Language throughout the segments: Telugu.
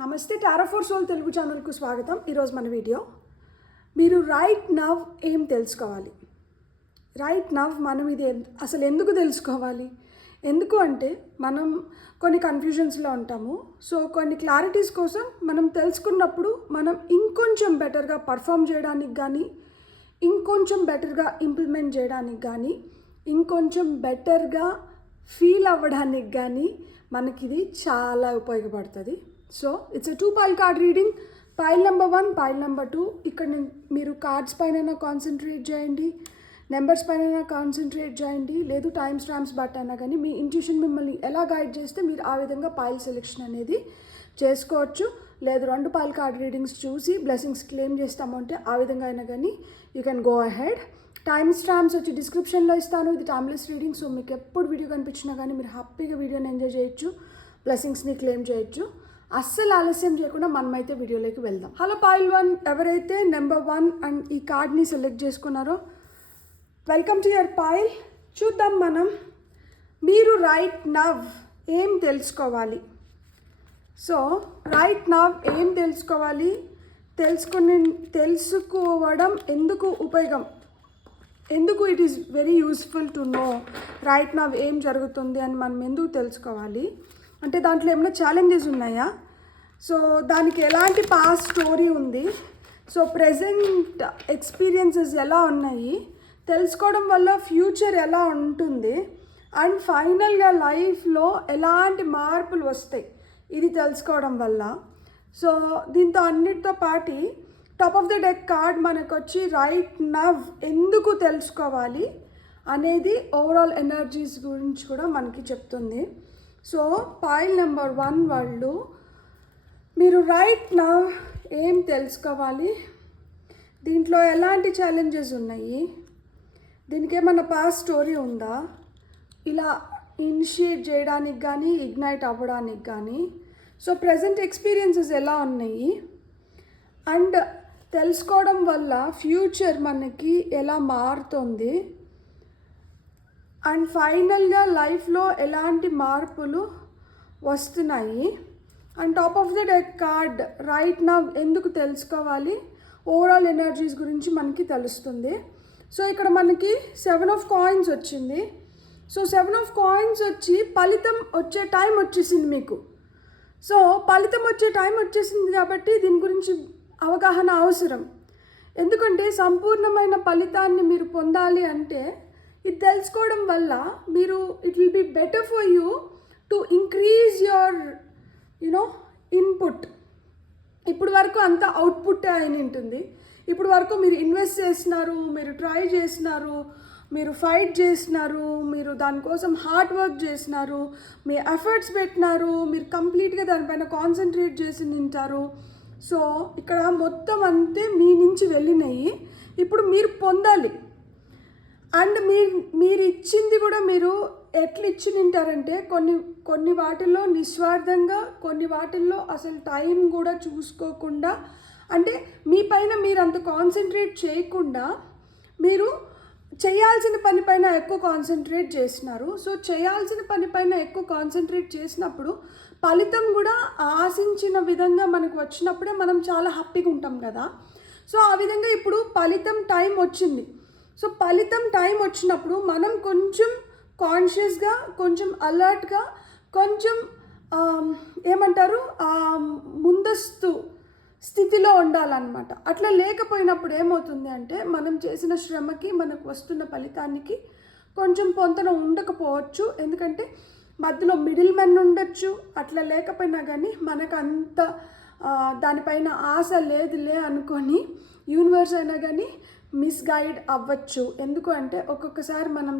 నమస్తే టారో ఫర్ సోల్ తెలుగు ఛానల్కు స్వాగతం. ఈరోజు మన వీడియో మీరు రైట్ నవ్ ఏం తెలుసుకోవాలి. రైట్ నవ్ మనం ఇది అసలు ఎందుకు తెలుసుకోవాలి, ఎందుకు అంటే మనం కొన్ని కన్ఫ్యూజన్స్లో ఉంటాము. సో కొన్ని క్లారిటీస్ కోసం మనం తెలుసుకున్నప్పుడు మనం ఇంకొంచెం బెటర్గా పర్ఫామ్ చేయడానికి కానీ, ఇంకొంచెం బెటర్గా ఇంప్లిమెంట్ చేయడానికి కానీ, ఇంకొంచెం బెటర్గా ఫీల్ అవ్వడానికి కానీ మనకి ఇది చాలా ఉపయోగపడుతుంది. So it's a 2 pile card reading. Pile number 1, pile number 2. ఇక్కడ మీరు కార్డ్స్ పైన కాన్సన్ట్రేట్ చేయండి, నెంబర్స్ పైన కాన్సన్ట్రేట్ చేయండి, లేదు టైమ్ స్టాంప్స్ బట్ అయినా కానీ మీ ఇంట్యూషన్ మిమ్మల్ని ఎలా గైడ్ చేస్తే మీరు ఆ విధంగా పైల్ సెలెక్షన్ అనేది చేసుకోవచ్చు. లేదు 2 pile కార్డ్ రీడింగ్స్ చూసి బ్లెస్సింగ్స్ క్లెయిమ్ చేస్తాము అంటే ఆ విధంగా అయినా కానీ you can go ahead. Time stamps వచ్చి డిస్క్రిప్షన్లో ఇస్తాను. ఇది టైమ్లెస్ రీడింగ్. సో మీకు ఎప్పుడు వీడియో కనిపించినా కానీ మీరు హ్యాపీగా వీడియోని ఎంజాయ్ చేయొచ్చు, బ్లెస్సింగ్స్ని క్లెయిమ్ చేయొచ్చు. అస్సలు ఆలస్యం చేయకుండా మనమైతే వీడియోలోకి వెళ్దాం. హలో పైల్ 1, ఎవరైతే నెంబర్ 1 అండ్ ఈ కార్డ్ని సెలెక్ట్ చేసుకున్నారో వెల్కమ్ టు యువర్ పైల్. చూద్దాం మనం మీరు రైట్ నవ్ ఏం తెలుసుకోవాలి. సో రైట్ నవ్ ఏం తెలుసుకోవాలి, తెలుసుకోవడం ఎందుకు ఉపయోగం, ఎందుకు it is very useful to know right now ఏం జరుగుతుంది అని మనం ఎందుకు తెలుసుకోవాలి అంటే దాంట్లో ఏమైనా ఛాలెంజెస్ ఉన్నాయా, సో దానికి ఎలాంటి పాస్ట్ స్టోరీ ఉంది, సో ప్రెజెంట్ ఎక్స్పీరియన్సెస్ ఎలా ఉన్నాయి, తెలుసుకోవడం వల్ల ఫ్యూచర్ ఎలా ఉంటుంది, అండ్ ఫైనల్గా లైఫ్లో ఎలాంటి మార్పులు వస్తాయి ఇది తెలుసుకోవడం వల్ల. సో దీంతో అన్నిటితో పాటు top of the deck card మనకు వచ్చి రైట్ నవ్ ఎందుకు తెలుసుకోవాలి అనేది ఓవరాల్ ఎనర్జీస్ గురించి కూడా మనకి చెప్తుంది. సో పైల్ నెంబర్ 1 వాళ్ళు మీరు రైట్ నవ్ ఏం తెలుసుకోవాలి, దీంట్లో ఎలాంటి ఛాలెంజెస్ ఉన్నాయి, దీనికి ఏమన్నా పాస్ట్ స్టోరీ ఉందా, ఇలా ఇనిషియేట్ చేయడానికి కానీ ఇగ్నైట్ అవ్వడానికి కానీ, సో ప్రజెంట్ ఎక్స్పీరియన్సెస్ ఎలా ఉన్నాయి, అండ్ తెలుసుకోవడం వల్ల ఫ్యూచర్ మనకి ఎలా మారుతుంది, అండ్ ఫైనల్గా లైఫ్లో ఎలాంటి మార్పులు వస్తున్నాయి, and top of the deck card right now ఎందుకు తెలుసుకోవాలి, ఓవరాల్ ఎనర్జీస్ గురించి మనకి తెలుస్తుంది. సో ఇక్కడ మనకి 7 of coins వచ్చింది. సో 7 of coins వచ్చి ఫలితం వచ్చే టైం వచ్చేసింది మీకు. సో ఫలితం వచ్చే టైం వచ్చేసింది కాబట్టి దీని గురించి అవగాహన అవసరం. ఎందుకంటే సంపూర్ణమైన ఫలితాన్ని మీరు పొందాలి అంటే ఇది తెలుసుకోవడం వల్ల మీరు it will be better for you to increase your input. ఇప్పుడు వరకు అంతా అవుట్పుట్ అయిన ఉంటుంది. ఇప్పుడు వరకు మీరు ఇన్వెస్ట్ చేస్తున్నారు, మీరు ట్రై చేస్తున్నారు, మీరు ఫైట్ చేస్తున్నారు, మీరు దానికోసం హార్డ్ వర్క్ చేస్తున్నారు, మీ ఎఫర్ట్స్ పెట్టినారు, మీరు కంప్లీట్గా దానిపైన కాన్సన్ట్రేట్ చేసి తింటారు. సో ఇక్కడ మొత్తం అంతే మీ నుంచి వెళ్ళినాయి, ఇప్పుడు మీరు పొందాలి. అండ్ మీరు ఇచ్చింది కూడా మీరు ఎట్లా ఇచ్చి తింటారంటే కొన్ని వాటిల్లో నిస్వార్థంగా, కొన్ని వాటిల్లో అసలు టైం కూడా చూసుకోకుండా, అంటే మీ పైన మీరు అంత కాన్సన్ట్రేట్ చేయకుండా మీరు చేయాల్సిన పని పైన ఎక్కువ కాన్సన్ట్రేట్ చేస్తున్నారు. సో చేయాల్సిన పని పైన ఎక్కువ కాన్సన్ట్రేట్ చేసినప్పుడు ఫలితం కూడా ఆశించిన విధంగా మనకు వచ్చినప్పుడే మనం చాలా హ్యాపీగా ఉంటాం కదా. సో ఆ విధంగా ఇప్పుడు ఫలితం టైం వచ్చింది. సో ఫలితం టైం వచ్చినప్పుడు మనం కొంచెం కాన్షియస్గా, కొంచెం అలర్ట్గా, కొంచెం ఏమంటారు ముందస్తు స్థితిలో ఉండాలన్నమాట. అట్లా లేకపోయినప్పుడు ఏమవుతుంది అంటే మనం చేసిన శ్రమకి మనకు వస్తున్న ఫలితానికి కొంచెం పొంతన ఉండకపోవచ్చు. ఎందుకంటే మధ్యలో మిడిల్ మెన్ ఉండొచ్చు. అట్లా లేకపోయినా కానీ మనకు అంత దానిపైన ఆశ లేదులే అనుకొని యూనివర్స్ అయినా కానీ మిస్గైడ్ అవ్వచ్చు. ఎందుకు అంటే ఒక్కొక్కసారి మనం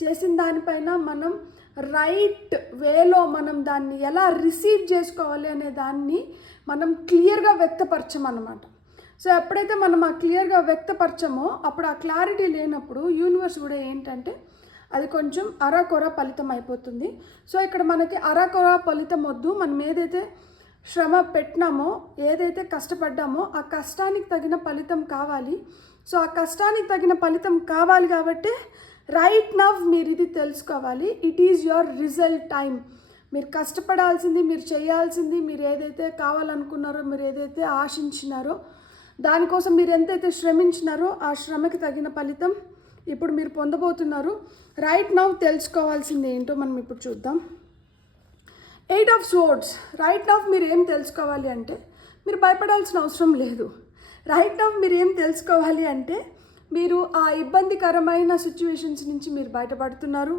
చేసిన దానిపైన మనం రైట్ వేలో మనం దాన్ని ఎలా రిసీవ్ చేసుకోవాలి అనే దాన్ని మనం క్లియర్గా వ్యక్తపరచమన్నమాట. సో ఎప్పుడైతే మనం ఆ క్లియర్గా వ్యక్తపరచమో అప్పుడు ఆ క్లారిటీ లేనప్పుడు యూనివర్స్ కూడా ఏంటంటే అది కొంచెం అరాకొర ఫలితం అయిపోతుంది. సో ఇక్కడ మనకి అరాకొర ఫలితం వద్దు. మనం ఏదైతే శ్రమ పెట్టినామో, ఏదైతే కష్టపడ్డామో ఆ కష్టానికి తగిన ఫలితం కావాలి. సో ఆ కష్టానికి తగిన ఫలితం కావాలి కాబట్టి రైట్ నవ్ మీరు ఇది తెలుసుకోవాలి. It is your result time. మీరు కష్టపడాల్సింది, మీరు చేయాల్సింది, మీరు ఏదైతే కావాలనుకున్నారో, మీరు ఏదైతే ఆశించినారో, దానికోసం మీరు ఎంతైతే శ్రమించినారో ఆ శ్రమకి తగిన ఫలితం ఇప్పుడు మీరు పొందబోతున్నారు. రైట్ నౌ తెలుసుకోవాల్సింది ఏంటో మనం ఇప్పుడు చూద్దాం. 8 of Swords. రైట్ నౌ మీరు ఏం తెలుసుకోవాలి అంటే, మీరు భయపడాల్సిన అవసరం లేదు. రైట్ నౌ మీరు ఏం తెలుసుకోవాలి అంటే, మీరు ఆ ఇబ్బందికరమైన సిచ్యువేషన్స్ నుంచి మీరు బయటపడుతున్నారు.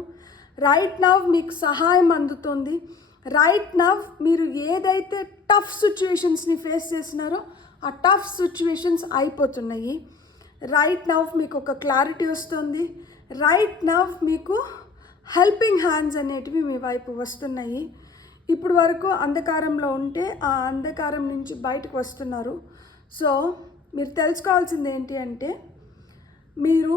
రైట్ నౌ మీకు సహాయం అందుతుంది. రైట్ నౌ మీరు ఏదైతే టఫ్ సిచ్యువేషన్స్ని ఫేస్ చేసినారో ఆ టఫ్ సిచ్యువేషన్స్ అయిపోతున్నాయి. రైట్ నౌ మీకు ఒక క్లారిటీ వస్తుంది. రైట్ నౌ మీకు హెల్పింగ్ హ్యాండ్స్ అనేటివి మీ వైపు వస్తున్నాయి. ఇప్పుడు వరకు అంధకారంలో ఉంటే ఆ అంధకారం నుంచి బయటకు వస్తున్నారు. సో మీరు తెలుసుకోవాల్సింది ఏంటి అంటే, మీరు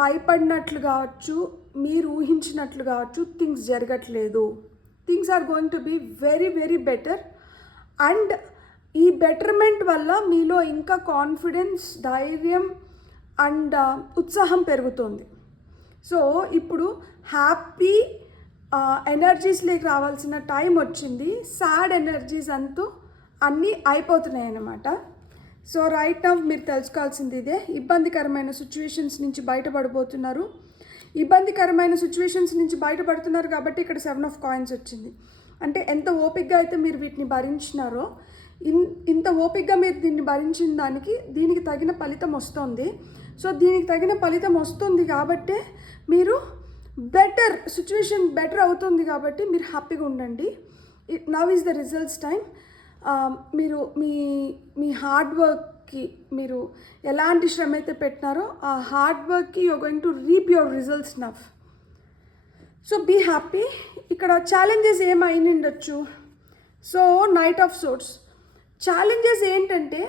భయపడినట్లు కావచ్చు, మీరు ఊహించినట్లు కావచ్చు, థింగ్స్ జరగట్లేదు. Things are going to be very very better. And ఈ బెటర్మెంట్ వల్ల మీలో ఇంకా కాన్ఫిడెన్స్, ధైర్యం అండ్ ఉత్సాహం పెరుగుతుంది. సో ఇప్పుడు హ్యాపీ ఎనర్జీస్లోకి రావాల్సిన టైం వచ్చింది. సాడ్ ఎనర్జీస్ అన్నీ అయిపోతున్నాయి అన్నమాట. సో రైట్ నౌ మీరు తెలుసుకోవాల్సింది ఇదే. ఇబ్బందికరమైన సిచ్యువేషన్స్ నుంచి బయటపడబోతున్నారు. ఇబ్బందికరమైన సిచ్యువేషన్స్ నుంచి బయటపడుతున్నారు కాబట్టి ఇక్కడ 7 of Coins వచ్చింది. అంటే ఎంత ఓపికగా అయితే మీరు వీటిని భరించినారో, ఇంత ఓపికగా మీరు దీన్ని భరించిన దీనికి తగిన ఫలితం వస్తుంది. సో దీనికి తగిన ఫలితం వస్తుంది కాబట్టే మీరు సిచ్యువేషన్ బెటర్ అవుతుంది కాబట్టి మీరు హ్యాపీగా ఉండండి. Now is the results time. మీరు మీ హార్డ్ వర్క్కి మీరు ఎలాంటి శ్రమ అయితే పెట్టినారో ఆ హార్డ్ వర్క్కి you're going to reap your results now. So be happy. ఇక్కడ ఛాలెంజెస్ ఏమైనా ఉండొచ్చు. So knight of swords challenges ఏంటంటే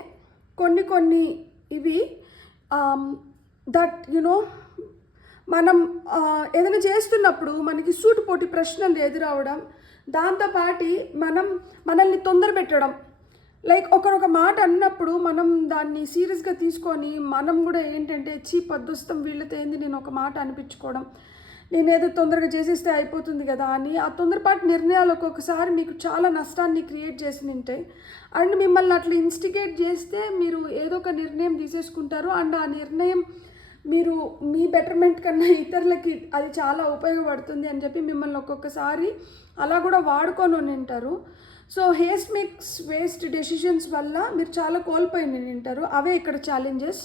కొన్ని ఇవి దట్ యునో మనం ఏదైనా చేస్తున్నప్పుడు మనకి సూటిపోటి ప్రశ్నలు ఎదురవడం, దాంతోపాటు మనల్ని తొందర పెట్టడం. లైక్ ఒకరొక మాట అన్నప్పుడు మనం దాన్ని సీరియస్గా తీసుకొని మనం కూడా ఏంటంటే పద్దొస్తాం వీళ్ళతో ఏంది నేను ఒక మాట అనిపించుకోవడం, నేనేదో తొందరగా చేసేస్తే అయిపోతుంది కదా అని ఆ తొందరపాటు నిర్ణయాలు ఒక్కొక్కసారి మీకు చాలా నష్టాన్ని క్రియేట్ చేసి ఉంటాయి. అండ్ మిమ్మల్ని అట్లా ఇన్స్టిగేట్ చేస్తే మీరు ఏదో ఒక నిర్ణయం తీసేసుకుంటారు. అండ్ ఆ నిర్ణయం మీరు మీ బెటర్మెంట్ కన్నా ఇతరులకి అది చాలా ఉపయోగపడుతుంది అని చెప్పి మిమ్మల్ని ఒక్కొక్కసారి అలా కూడా వాడుకొని ఉంటారు. So Heist makes waste decisions వల్ల మీరు చాలా కోల్పోయి ఉంటారు. అవే ఇక్కడ ఛాలెంజెస్.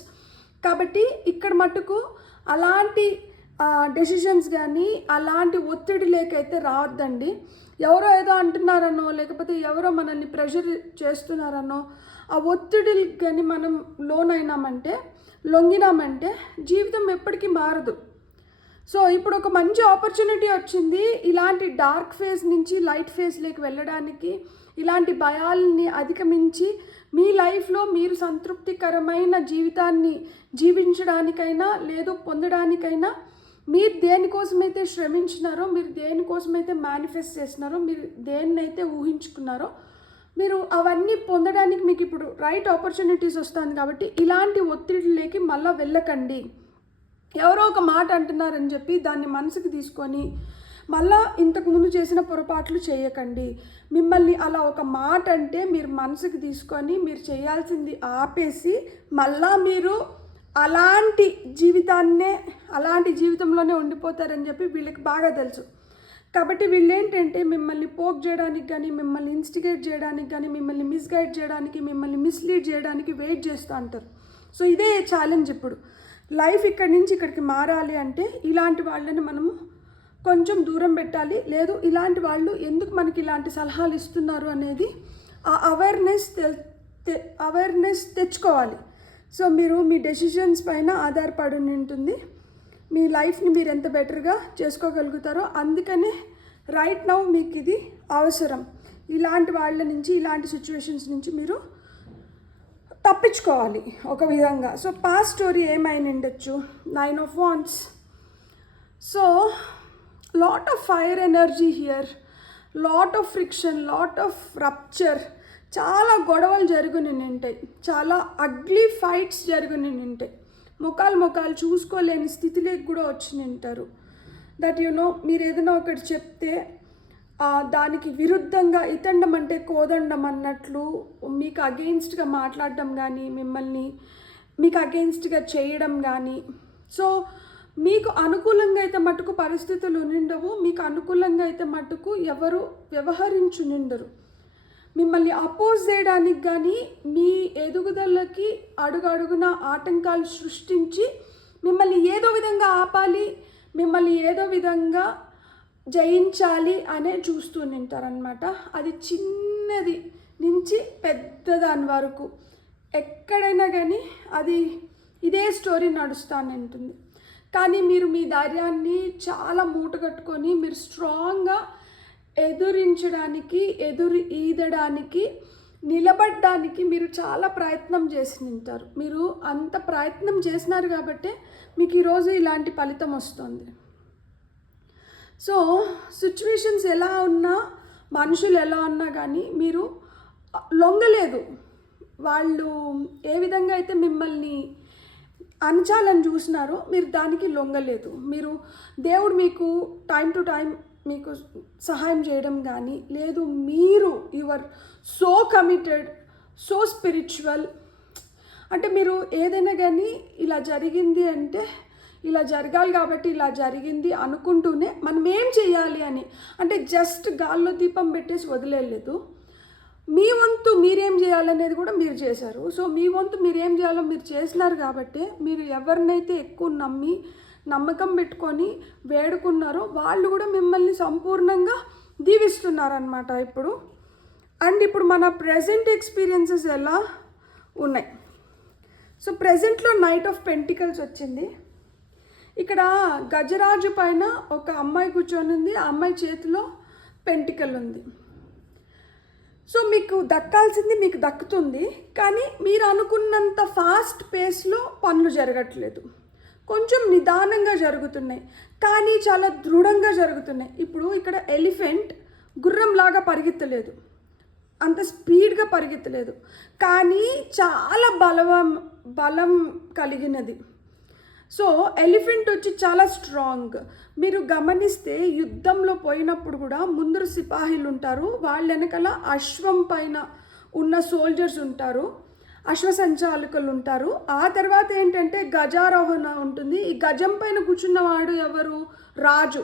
కాబట్టి ఇక్కడ మట్టుకు అలాంటి డెసిషన్స్ కానీ అలాంటి ఒత్తిడి లేకైతే రావద్దండి. ఎవరో ఏదో అంటున్నారనో లేకపోతే ఎవరో మనల్ని ప్రెషర్ చేస్తున్నారనో ఆ ఒత్తిడికి కానీ మనం లొంగినామంటే జీవితం ఎప్పటికీ మారదు. సో ఇప్పుడు ఒక మంచి ఆపర్చునిటీ వచ్చింది ఇలాంటి డార్క్ ఫేజ్ నుంచి లైట్ ఫేజ్లోకి వెళ్ళడానికి. ఇలాంటి భయాల్ని అధిగమించి మీ లైఫ్లో మీరు సంతృప్తికరమైన జీవితాన్ని జీవించడానికైనా లేదు పొందడానికైనా మీరు దేనికోసమైతే శ్రమించినారో, మీరు దేనికోసమైతే మేనిఫెస్ట్ చేసినారో, మీరు దేన్నైతే ఊహించుకున్నారో మీరు అవన్నీ పొందడానికి మీకు ఇప్పుడు రైట్ ఆపర్చునిటీస్ వస్తుంది. కాబట్టి ఇలాంటి ఒత్తిడిలోకి మళ్ళీ వెళ్ళకండి. ఎవరో ఒక మాట అంటున్నారని చెప్పి దాన్ని మనసుకు తీసుకొని మళ్ళీ ఇంతకుముందు చేసిన పొరపాట్లు చేయకండి. మిమ్మల్ని అలా ఒక మాట అంటే మీరు మనసుకు తీసుకొని మీరు చేయాల్సింది ఆపేసి మళ్ళీ మీరు అలాంటి జీవితంలోనే ఉండిపోతారని చెప్పి వీళ్ళకి బాగా తెలుసు. కాబట్టి వీళ్ళు ఏంటంటే మిమ్మల్ని పోక్ చేయడానికి కానీ, మిమ్మల్ని ఇన్స్టిగేట్ చేయడానికి కానీ, మిమ్మల్ని మిస్గైడ్ చేయడానికి, మిమ్మల్ని మిస్లీడ్ చేయడానికి వెయిట్ చేస్తూ అంటారు. సో ఇదే ఛాలెంజ్. ఇప్పుడు లైఫ్ ఇక్కడి నుంచి ఇక్కడికి మారాలి అంటే ఇలాంటి వాళ్ళని మనము కొంచెం దూరం పెట్టాలి. లేదు ఇలాంటి వాళ్ళు ఎందుకు మనకి ఇలాంటి సలహాలు ఇస్తున్నారు అనేది ఆ అవేర్నెస్ తెచ్చుకోవాలి. సో మీరు మీ డెసిషన్స్ పైన ఆధారపడి ఉంటుంది. మీ లైఫ్ని మీరు ఎంత బెటర్గా చేసుకోగలుగుతారో అందుకనే రైట్ నౌ మీకు ఇది అవసరం. ఇలాంటి వాళ్ళ నుంచి ఇలాంటి సిచ్యువేషన్స్ నుంచి మీరు తప్పించుకోవాలి ఒక విధంగా. సో పాస్ట్ స్టోరీ ఏమైనా ఉండొచ్చు. 9 of Wands. So lot of fire energy here, lot of friction, lot of rupture. చాలా గొడవలు జరుగుని ఉంటాయి, చాలా అగ్లీ ఫైట్స్ జరుగుని ఉంటాయి. ముఖాలు చూసుకోలేని స్థితిలోకి కూడా వచ్చి ఉంటారు. దట్ మీరు ఏదైనా ఒకటి చెప్తే దానికి విరుద్ధంగా ఇతండం అంటే కోదండం అన్నట్లు మీకు అగెయిన్స్ట్గా మాట్లాడడం కానీ, మిమ్మల్ని మీకు అగెయిన్స్ట్గా చేయడం కానీ. సో మీకు అనుకూలంగా అయితే మటుకు పరిస్థితులు నిండవు, మీకు అనుకూలంగా అయితే మటుకు ఎవరు వ్యవహరించు నిండరు. మిమ్మల్ని అపోజ్ చేయడానికి కానీ, మీ ఎదుగుదలకి అడుగడుగున ఆటంకాలు సృష్టించి మిమ్మల్ని ఏదో విధంగా ఆపాలి, మిమ్మల్ని ఏదో విధంగా జయించాలి అనే చూస్తూ నింటారనమాట. అది చిన్నది నుంచి పెద్దదాని వరకు ఎక్కడైనా కానీ అది ఇదే స్టోరీ నడుస్తూనే ఉంటుంది. కానీ మీరు మీ ధైర్యాన్ని చాలా మూటగట్టుకొని మీరు స్ట్రాంగ్గా ఎదురించడానికి, ఈదడానికి, నిలబడడానికి మీరు చాలా ప్రయత్నం చేసి నింటారు. మీరు అంత ప్రయత్నం చేసినారు కాబట్టే మీకు ఈరోజు ఇలాంటి ఫలితం వస్తుంది. సో సిచ్యువేషన్స్ ఎలా ఉన్నా, మనుషులు ఎలా ఉన్నా కానీ మీరు లొంగలేదు. వాళ్ళు ఏ విధంగా అయితే మిమ్మల్ని అణచాలని చూసినారో మీరు దానికి లొంగలేదు. మీరు దేవుడు మీకు టైం టు టైం మీకు సహాయం చేయడం కానీ లేదు, మీరు your so committed, so spiritual. అంటే మీరు ఏదైనా కానీ ఇలా జరిగింది అంటే ఇలా జరగాలి కాబట్టి ఇలా జరిగింది అనుకుంటూనే మనం ఏం చేయాలి అని, అంటే జస్ట్ గాల్లో దీపం పెట్టేసి వదిలేయలేదు. మీ వంతు మీరేం చేయాలనేది కూడా మీరు చేశారు. సో మీ వంతు మీరేం చేయాలో మీరు చేసినారు కాబట్టి మీరు ఎవరినైతే ఎక్కువ నమ్మకం పెట్టుకొని వేడుకున్నారో వాళ్ళు కూడా మిమ్మల్ని సంపూర్ణంగా దీవిస్తున్నారనమాట ఇప్పుడు. అండ్ ఇప్పుడు మన ప్రజెంట్ ఎక్స్పీరియన్సెస్ ఎలా ఉన్నాయి. సో ప్రజెంట్లో నైట్ ఆఫ్ పెంటికల్స్ వచ్చింది. ఇక్కడ గజరాజు పైన ఒక అమ్మాయి కూర్చొని ఉంది, ఆ అమ్మాయి చేతిలో పెంటికల్ ఉంది. సో మీకు దక్కాల్సింది మీకు దక్కుతుంది, కానీ మీరు అనుకున్నంత ఫాస్ట్ పేస్లో పనులు జరగట్లేదు. కొంచెం నిదానంగా జరుగుతున్నాయి, కానీ చాలా దృఢంగా జరుగుతున్నాయి. ఇప్పుడు ఇక్కడ ఎలిఫెంట్ గుర్రంలాగా పరిగెత్తలేదు, అంత స్పీడ్గా పరిగెత్తలేదు, కానీ చాలా బలం కలిగినది. సో ఎలిఫెంట్ వచ్చి చాలా స్ట్రాంగ్. మీరు గమనిస్తే యుద్ధంలో పోయినప్పుడు కూడా ముందర సిపాయిలు ఉంటారు, వాళ్ళ వెనకాల అశ్వం పైన ఉన్న సోల్జర్స్ ఉంటారు, అశ్వసంచాలకులు ఉంటారు. ఆ తర్వాత ఏంటంటే గజారోహణ ఉంటుంది. ఈ గజం పైన కూర్చున్నవాడు ఎవరు? రాజు.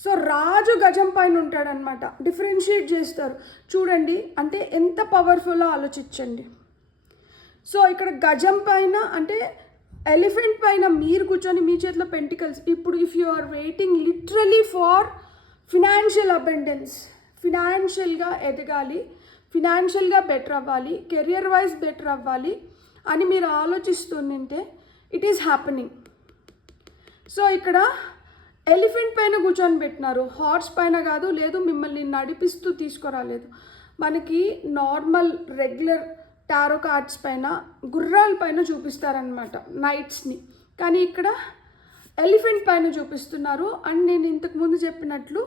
సో రాజు గజం పైన ఉంటాడనమాట. డిఫరెన్షియేట్ చేస్తారు చూడండి, అంటే ఎంత పవర్ఫుల్లో ఆలోచించండి. సో ఇక్కడ గజం పైన అంటే ఎలిఫెంట్ పైన మీరు కూర్చొని మీ చేతిలో పెంటికల్స్. ఇప్పుడు if you are waiting literally for financial abundance, ఫినాన్షియల్గా ఎదగాలి, ఫినాన్షియల్గా బెటర్ అవ్వాలి, కెరియర్ వైజ్ బెటర్ అవ్వాలి అని మీరు ఆలోచిస్తుంటే ఇట్ ఈస్ హ్యాపెనింగ్. సో ఇక్కడ ఎలిఫెంట్ పైన కూర్చొని పెట్టినారు, హార్స్ పైన కాదు, లేదు మిమ్మల్ని నడిపిస్తూ తీసుకురాలేదు. మనకి నార్మల్ రెగ్యులర్ టారో కార్డ్స్ పైన గుర్రాల పైన చూపిస్తారనమాట నైట్స్ని, కానీ ఇక్కడ ఎలిఫెంట్ పైన చూపిస్తున్నారు. అండ్ నేను ఇంతకుముందు చెప్పినట్లు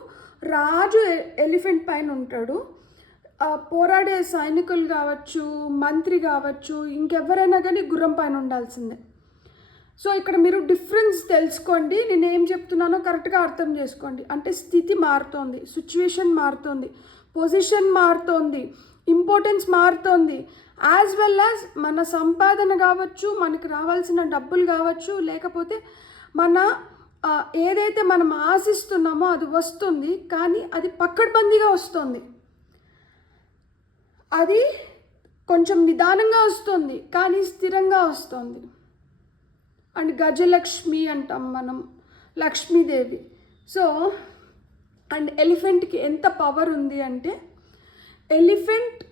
రాజు ఎలిఫెంట్ పైన ఉంటాడు. పోరాడే సైనికులు కావచ్చు, మంత్రి కావచ్చు, ఇంకెవరైనా కానీ గుర్రం పైన ఉండాల్సిందే. సో ఇక్కడ మీరు డిఫరెన్స్ తెలుసుకోండి, నేను ఏం చెప్తున్నానో కరెక్ట్గా అర్థం చేసుకోండి. అంటే స్థితి మారుతోంది, సిచ్యువేషన్ మారుతోంది, పొజిషన్ మారుతోంది, ఇంపార్టెన్స్ మారుతోంది, యాజ్ వెల్ యాజ్ మన సంపాదన కావచ్చు, మనకు రావాల్సిన డబ్బులు కావచ్చు, లేకపోతే మన ఏదైతే మనం ఆశిస్తున్నామో అది వస్తుంది, కానీ అది పక్కడ్బందీగా వస్తుంది, అది కొంచెం నిదానంగా వస్తుంది, కానీ స్థిరంగా వస్తుంది. అండ్ గజలక్ష్మి అంటాం మనం, లక్ష్మీదేవి. సో అండ్ ఎలిఫెంట్కి ఎంత పవర్ ఉంది అంటే, ఎలిఫెంట్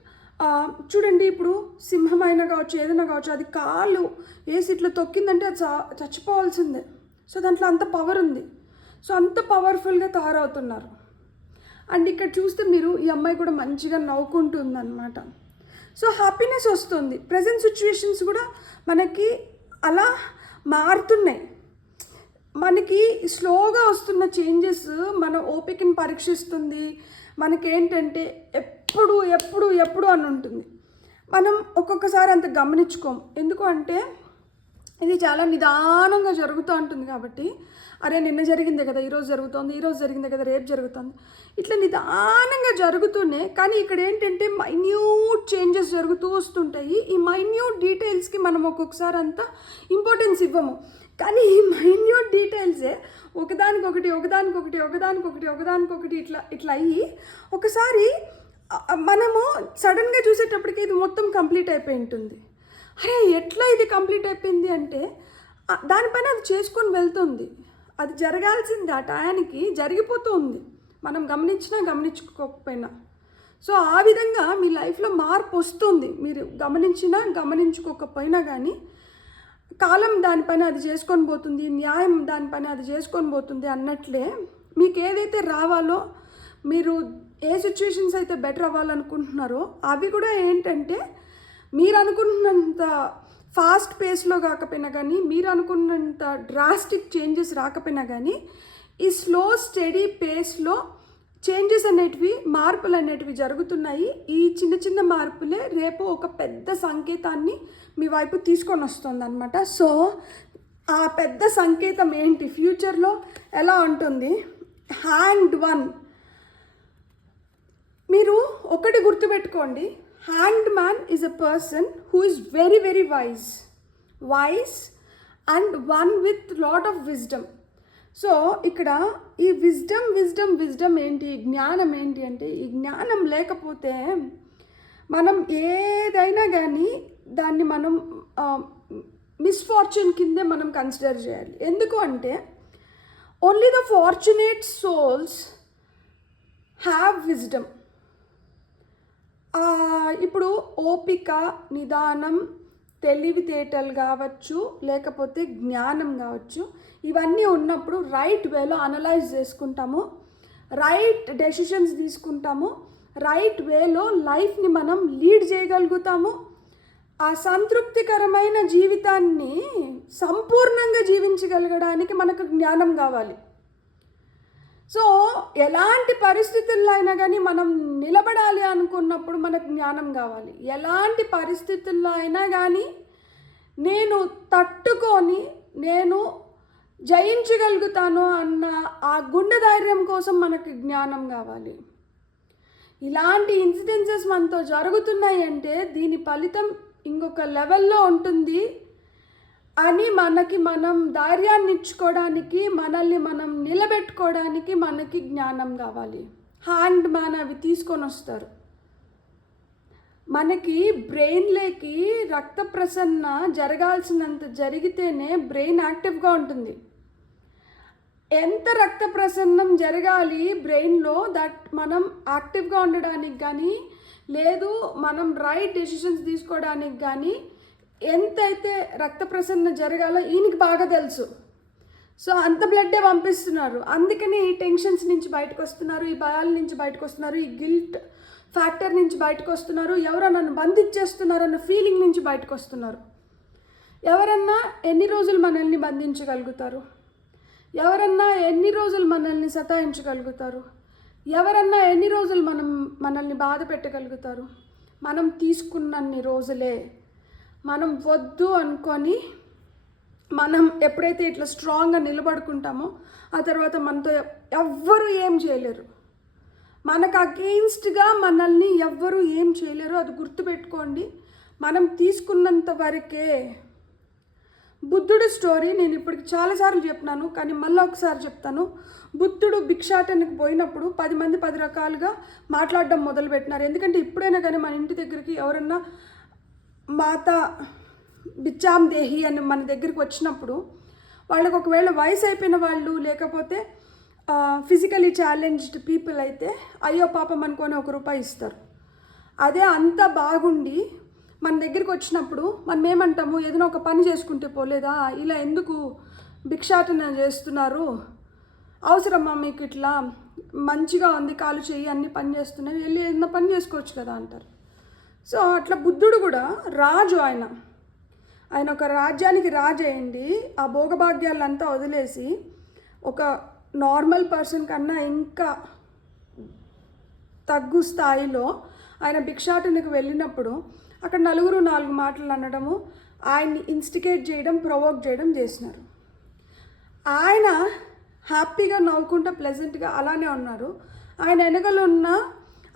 చూడండి, ఇప్పుడు సింహమైనా కావచ్చు, ఏదైనా కావచ్చు, అది కాలు వేసి ఇట్లా తొక్కిందంటే అది చచ్చిపోవాల్సిందే. సో దాంట్లో అంత పవర్ ఉంది. సో అంత పవర్ఫుల్గా తయారవుతున్నారు. అండ్ ఇక్కడ చూస్తే మీరు ఈ అమ్మాయి కూడా మంచిగా నవ్వుకుంటుంది అనమాట. సో హ్యాపీనెస్ వస్తుంది. ప్రజెంట్ సిచ్యువేషన్స్ కూడా మనకి అలా మారుతున్నాయి. మనకి స్లోగా వస్తున్న చేంజెస్ మన ఓపికని పరీక్షిస్తుంది. మనకేంటంటే ఎప్పుడు ఎప్పుడు ఎప్పుడు అని ఉంటుంది. మనం ఒక్కొక్కసారి అంత గమనించుకోం. ఎందుకు అంటే ఇది చాలా నిదానంగా జరుగుతూ ఉంటుంది కాబట్టి అరే నిన్న జరిగిందే కదా ఈరోజు జరుగుతుంది, ఈరోజు జరిగిందే కదా రేపు జరుగుతుంది, ఇట్లా నిదానంగా జరుగుతూనే. కానీ ఇక్కడ ఏంటంటే మైన్యూట్ చేంజెస్ జరుగుతూ వస్తుంటాయి. ఈ మైన్యూట్ డీటెయిల్స్కి మనం ఒక్కొక్కసారి అంత ఇంపార్టెన్స్ ఇవ్వము, కానీ ఈ మైన్యూట్ డీటెయిల్సే ఒకదానికొకటి ఒకదానికొకటి ఒకదానికొకటి ఒకదానికొకటి ఇట్లా ఇట్లా అయ్యి ఒకసారి మనము సడన్గా చూసేటప్పటికి ఇది మొత్తం కంప్లీట్ అయిపోయి ఉంటుంది. అరే ఎట్లా ఇది కంప్లీట్ అయిపోయింది అంటే దానిపైన అది చేసుకొని వెళ్తుంది. అది జరగాల్సింది ఆ టయానికి జరిగిపోతుంది, మనం గమనించినా గమనించుకోకపోయినా. సో ఆ విధంగా మీ లైఫ్లో మార్పు వస్తుంది, మీరు గమనించినా గమనించుకోకపోయినా. కానీ కాలం దానిపైన అది చేసుకొని పోతుంది, న్యాయం దానిపైన అది చేసుకొని పోతుంది అన్నట్లే మీకు ఏదైతే రావాలో, మీరు ఏ సిచ్యువేషన్స్ అయితే బెటర్ అవ్వాలనుకుంటున్నారో అవి కూడా ఏంటంటే మీరు అనుకున్నంత ఫాస్ట్ పేస్లో కాకపోయినా కానీ, మీరు అనుకున్నంత డ్రాస్టిక్ చేంజెస్ రాకపోయినా కానీ, ఈ స్లో స్టడీ పేస్లో చేంజెస్ అనేటివి, మార్పులు అనేటివి జరుగుతున్నాయి. ఈ చిన్న చిన్న మార్పులే రేపు ఒక పెద్ద సంకేతాన్ని మీ వైపు తీసుకొని వస్తుంది అనమాట. సో ఆ పెద్ద సంకేతం ఏంటి, ఫ్యూచర్లో ఎలా ఉంటుంది? Hanged one. మీరు ఒకటి గుర్తుపెట్టుకోండి, hanged man is a person who is very very wise and one with lot of wisdom. So ఇక్కడ ఈ విజ్డమ్ ఏంటి, జ్ఞానం ఏంటి అంటే, ఈ జ్ఞానం లేకపోతే మనం ఏదైనా కానీ దాన్ని మనం మిస్ఫార్చ్యూన్ కిందే మనం కన్సిడర్ చేయాలి. ఎందుకు అంటే only the fortunate souls have wisdom. ఇప్పుడు ఓపిక, నిదానం, తెలివితేటలు కావచ్చు, లేకపోతే జ్ఞానం కావచ్చు, ఇవన్నీ ఉన్నప్పుడు రైట్ వేలో అనలైజ్ చేసుకుంటాము, రైట్ డెసిషన్స్ తీసుకుంటాము, రైట్ వేలో లైఫ్ని మనం లీడ్ చేయగలుగుతాము. ఆ సంతృప్తికరమైన జీవితాన్ని సంపూర్ణంగా జీవించగలగడానికి మనకు జ్ఞానం కావాలి. సో ఎలాంటి పరిస్థితుల్లో అయినా కానీ మనం నిలబడాలి అనుకున్నప్పుడు మనకు జ్ఞానం కావాలి. ఎలాంటి పరిస్థితుల్లో అయినా కానీ నేను తట్టుకొని నేను జయించగలుగుతాను అన్న ఆ గుండె ధైర్యం కోసం మనకు జ్ఞానం కావాలి. ఇలాంటి ఇన్సిడెన్సెస్ మనతో జరుగుతున్నాయి అంటే దీని ఫలితం ఇంకొక లెవెల్లో ఉంటుంది అని మనకి మనం ధైర్యాన్ని ఇచ్చుకోవడానికి, మనల్ని మనం నిలబెట్టుకోవడానికి మనకి జ్ఞానం కావాలి. హ్యాండ్ మ్యాన్ అవి తీసుకొని వస్తారు. మనకి బ్రెయిన్లోకి రక్త ప్రసరణ జరగాల్సినంత జరిగితేనే బ్రెయిన్ యాక్టివ్గా ఉంటుంది. ఎంత రక్త ప్రసరణం జరగాలి బ్రెయిన్లో దట్ మనం యాక్టివ్గా ఉండడానికి కానీ, లేదు మనం రైట్ డెసిషన్స్ తీసుకోవడానికి కానీ ఎంతైతే రక్త ప్రసరణ జరగాలో ఈయనకి బాగా తెలుసు. సో అంత బ్లడ్డే పంపిస్తున్నారు. అందుకని ఈ టెన్షన్స్ నుంచి బయటకు వస్తున్నారు, ఈ భయాల నుంచి బయటకు వస్తున్నారు, ఈ గిల్ట్ ఫ్యాక్టర్ నుంచి బయటకు వస్తున్నారు, ఎవరో నన్ను బంధించేస్తున్నారు అన్న ఫీలింగ్ నుంచి బయటకు వస్తున్నారు. ఎవరన్నా ఎన్ని రోజులు మనల్ని బంధించగలుగుతారు? ఎవరన్నా ఎన్ని రోజులు మనల్ని సతాయించగలుగుతారు? ఎవరన్నా ఎన్ని రోజులు మనల్ని బాధ పెట్టగలుగుతారు? మనం తీసుకున్నన్ని రోజులే. మనం వద్దు అనుకొని మనం ఎప్పుడైతే ఇట్లా స్ట్రాంగ్గా నిలబడుకుంటామో ఆ తర్వాత మనతో ఎవ్వరూ ఏం చేయలేరు. మనకు అగెయిన్స్ట్గా మనల్ని ఎవ్వరూ ఏం చేయలేరు. అది గుర్తుపెట్టుకోండి. మనం తీసుకున్నంత వరకే. బుద్ధుడు స్టోరీ నేను ఇప్పటికి చాలాసార్లు చెప్పినాను, కానీ మళ్ళీ ఒకసారి చెప్తాను. బుద్ధుడు భిక్షాటనకి పోయినప్పుడు 10 మంది 10 రకాలుగా మాట్లాడడం మొదలుపెట్టినారు. ఎందుకంటే ఇప్పుడైనా కానీ మన ఇంటి దగ్గరికి ఎవరన్నా మాత బిచ్చాం దేహి అని మన దగ్గరికి వచ్చినప్పుడు వాళ్ళకి ఒకవేళ వయసు అయిపోయిన వాళ్ళు లేకపోతే ఫిజికలీ ఛాలెంజ్డ్ పీపుల్ అయితే అయ్యో పాపం అనుకొని ₹1 ఇస్తారు. అదే అంత బాగుండి మన దగ్గరికి వచ్చినప్పుడు మనం ఏమంటాము, ఏదైనా ఒక పని చేసుకుంటే పోలేదా, ఇలా ఎందుకు భిక్షాటన చేస్తున్నారు, అవసరమా మీకు, ఇట్లా మంచిగా ఉంది కాలు చెయ్యి అన్ని పని చేస్తున్నాయి, వెళ్ళి ఏదైనా పని చేసుకోవచ్చు కదా అంటారు. సో అట్లా బుద్ధుడు కూడా రాజు, ఆయన ఒక రాజ్యానికి రాజు అయింది. ఆ భోగభాగ్యాలంతా వదిలేసి ఒక నార్మల్ పర్సన్ కన్నా ఇంకా తగ్గు స్థాయిలో ఆయన భిక్షాటనకు వెళ్ళినప్పుడు అక్కడ 4 మాటలు అనడము, ఆయన్ని ఇన్స్టిగేట్ చేయడం, ప్రొవోక్ చేయడం చేసినారు. ఆయన హ్యాపీగా నవ్వుకుంటూ ప్లెజెంట్గా అలానే ఉన్నారు. ఆయన వెనకలు ఉన్న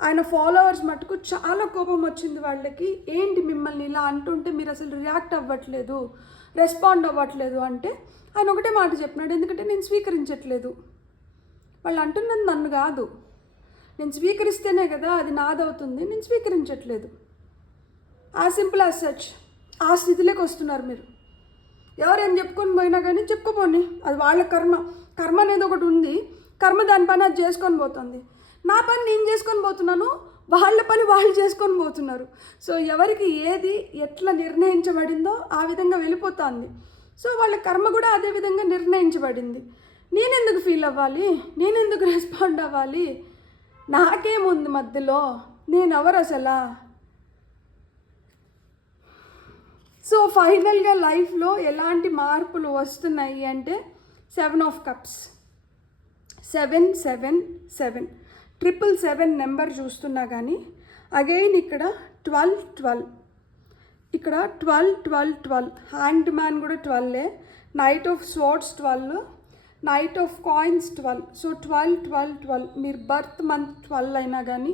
ఆయన ఫాలోవర్స్ మటుకు చాలా కోపం వచ్చింది వాళ్ళకి. ఏంటి మిమ్మల్ని ఇలా అంటుంటే మీరు అసలు రియాక్ట్ అవ్వట్లేదు, రెస్పాండ్ అవ్వట్లేదు అంటే ఆయన ఒకటే మాట చెప్పినాడు, ఎందుకంటే నేను స్వీకరించట్లేదు. వాళ్ళు అంటున్నది నన్ను కాదు, నేను స్వీకరిస్తేనే కదా అది నాదవుతుంది, నేను స్వీకరించట్లేదు. ఆ సింపుల్ యాజ్ సచ్. ఆ స్థితిలోకి వస్తున్నారు మీరు. ఎవరేం చెప్పుకొని పోయినా కానీ చెప్పుకోపోని, అది వాళ్ళ కర్మ. కర్మ అనేది ఒకటి ఉంది, కర్మ దాని పని అది చేసుకొని పోతుంది. నా పని నేను చేసుకొని పోతున్నాను, వాళ్ళ పని వాళ్ళు చేసుకొని పోతున్నారు. సో ఎవరికి ఏది ఎట్లా నిర్ణయించబడిందో ఆ విధంగా వెళ్ళిపోతుంది. సో వాళ్ళ కర్మ కూడా అదే విధంగా నిర్ణయించబడింది. నేనెందుకు ఫీల్ అవ్వాలి, నేనెందుకు రెస్పాండ్ అవ్వాలి, నాకేముంది మధ్యలో, నేను ఎవరు అసలా. సో ఫైనల్గా లైఫ్లో ఎలాంటి మార్పులు వస్తున్నాయి అంటే 7 of Cups, 777 777 నెంబర్ చూస్తున్నా కానీ అగైన్ ఇక్కడ 12 ఇక్కడ 12 హ్యాండ్ మ్యాన్ కూడా 12, knight of swords 12, knight of coins 12. So 12 మీరు బర్త్ మంత్ 12 అయినా కానీ,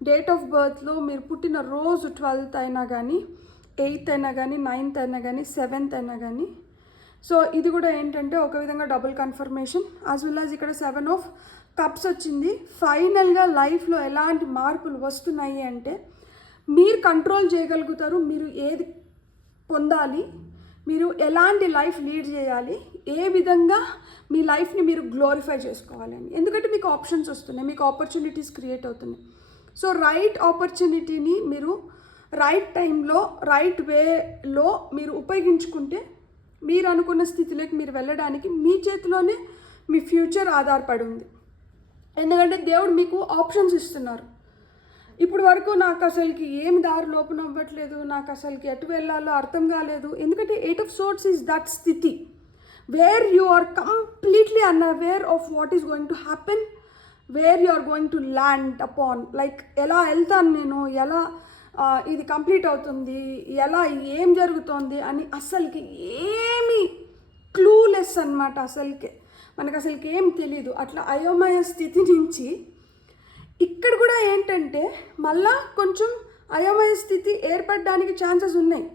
డేట్ ఆఫ్ బర్త్లో మీరు పుట్టిన రోజు 12th అయినా కానీ, 8th అయినా కానీ, 9th అయినా కానీ, 7th అయినా కానీ. సో ఇది కూడా ఏంటంటే ఒక విధంగా double confirmation. As well as ఇక్కడ 7 of Cups వచ్చింది. ఫైనల్గా లైఫ్లో ఎలాంటి మార్పులు వస్తున్నాయి అంటే మీరు కంట్రోల్ చేయగలుగుతారు, మీరు ఏది పొందాలి, మీరు ఎలాంటి లైఫ్ లీడ్ చేయాలి, ఏ విధంగా మీ లైఫ్ని మీరు గ్లోరిఫై చేసుకోవాలి అని. ఎందుకంటే మీకు ఆప్షన్స్ వస్తున్నాయి, మీకు ఆపర్చునిటీస్ క్రియేట్ అవుతున్నాయి. సో రైట్ ఆపర్చునిటీని మీరు రైట్ టైంలో, రైట్ వేలో మీరు ఉపయోగించుకుంటే మీరు అనుకున్న స్థితిలోకి మీరు వెళ్ళడానికి మీ చేతిలోనే మీ ఫ్యూచర్ ఆధారపడి ఉంది. ఎందుకంటే దేవుడు మీకు ఆప్షన్స్ ఇస్తున్నారు. ఇప్పుడు వరకు నాకు అసలుకి ఏమి దారి లోపం అవ్వట్లేదు, నాకు అసలుకి ఎటు వెళ్ళాలో అర్థం కాలేదు. ఎందుకంటే 8 of Swords ఈజ్ దట్ స్థితి where you are completely unaware of what is going to happen, where you are going to land upon. Like ఎలా వెళ్తాను నేను, ఎలా ఇది కంప్లీట్ అవుతుంది, ఎలా ఏం జరుగుతోంది అని అస్సలకి ఏమీ క్లూలెస్ అనమాట. అసలుకే మనకు అసలుకి ఏం తెలీదు. అట్లా అయోమయ స్థితి నుంచి ఇక్కడ కూడా ఏంటంటే మళ్ళా కొంచెం అయోమయ స్థితి ఏర్పడడానికి ఛాన్సెస్ ఉన్నాయి.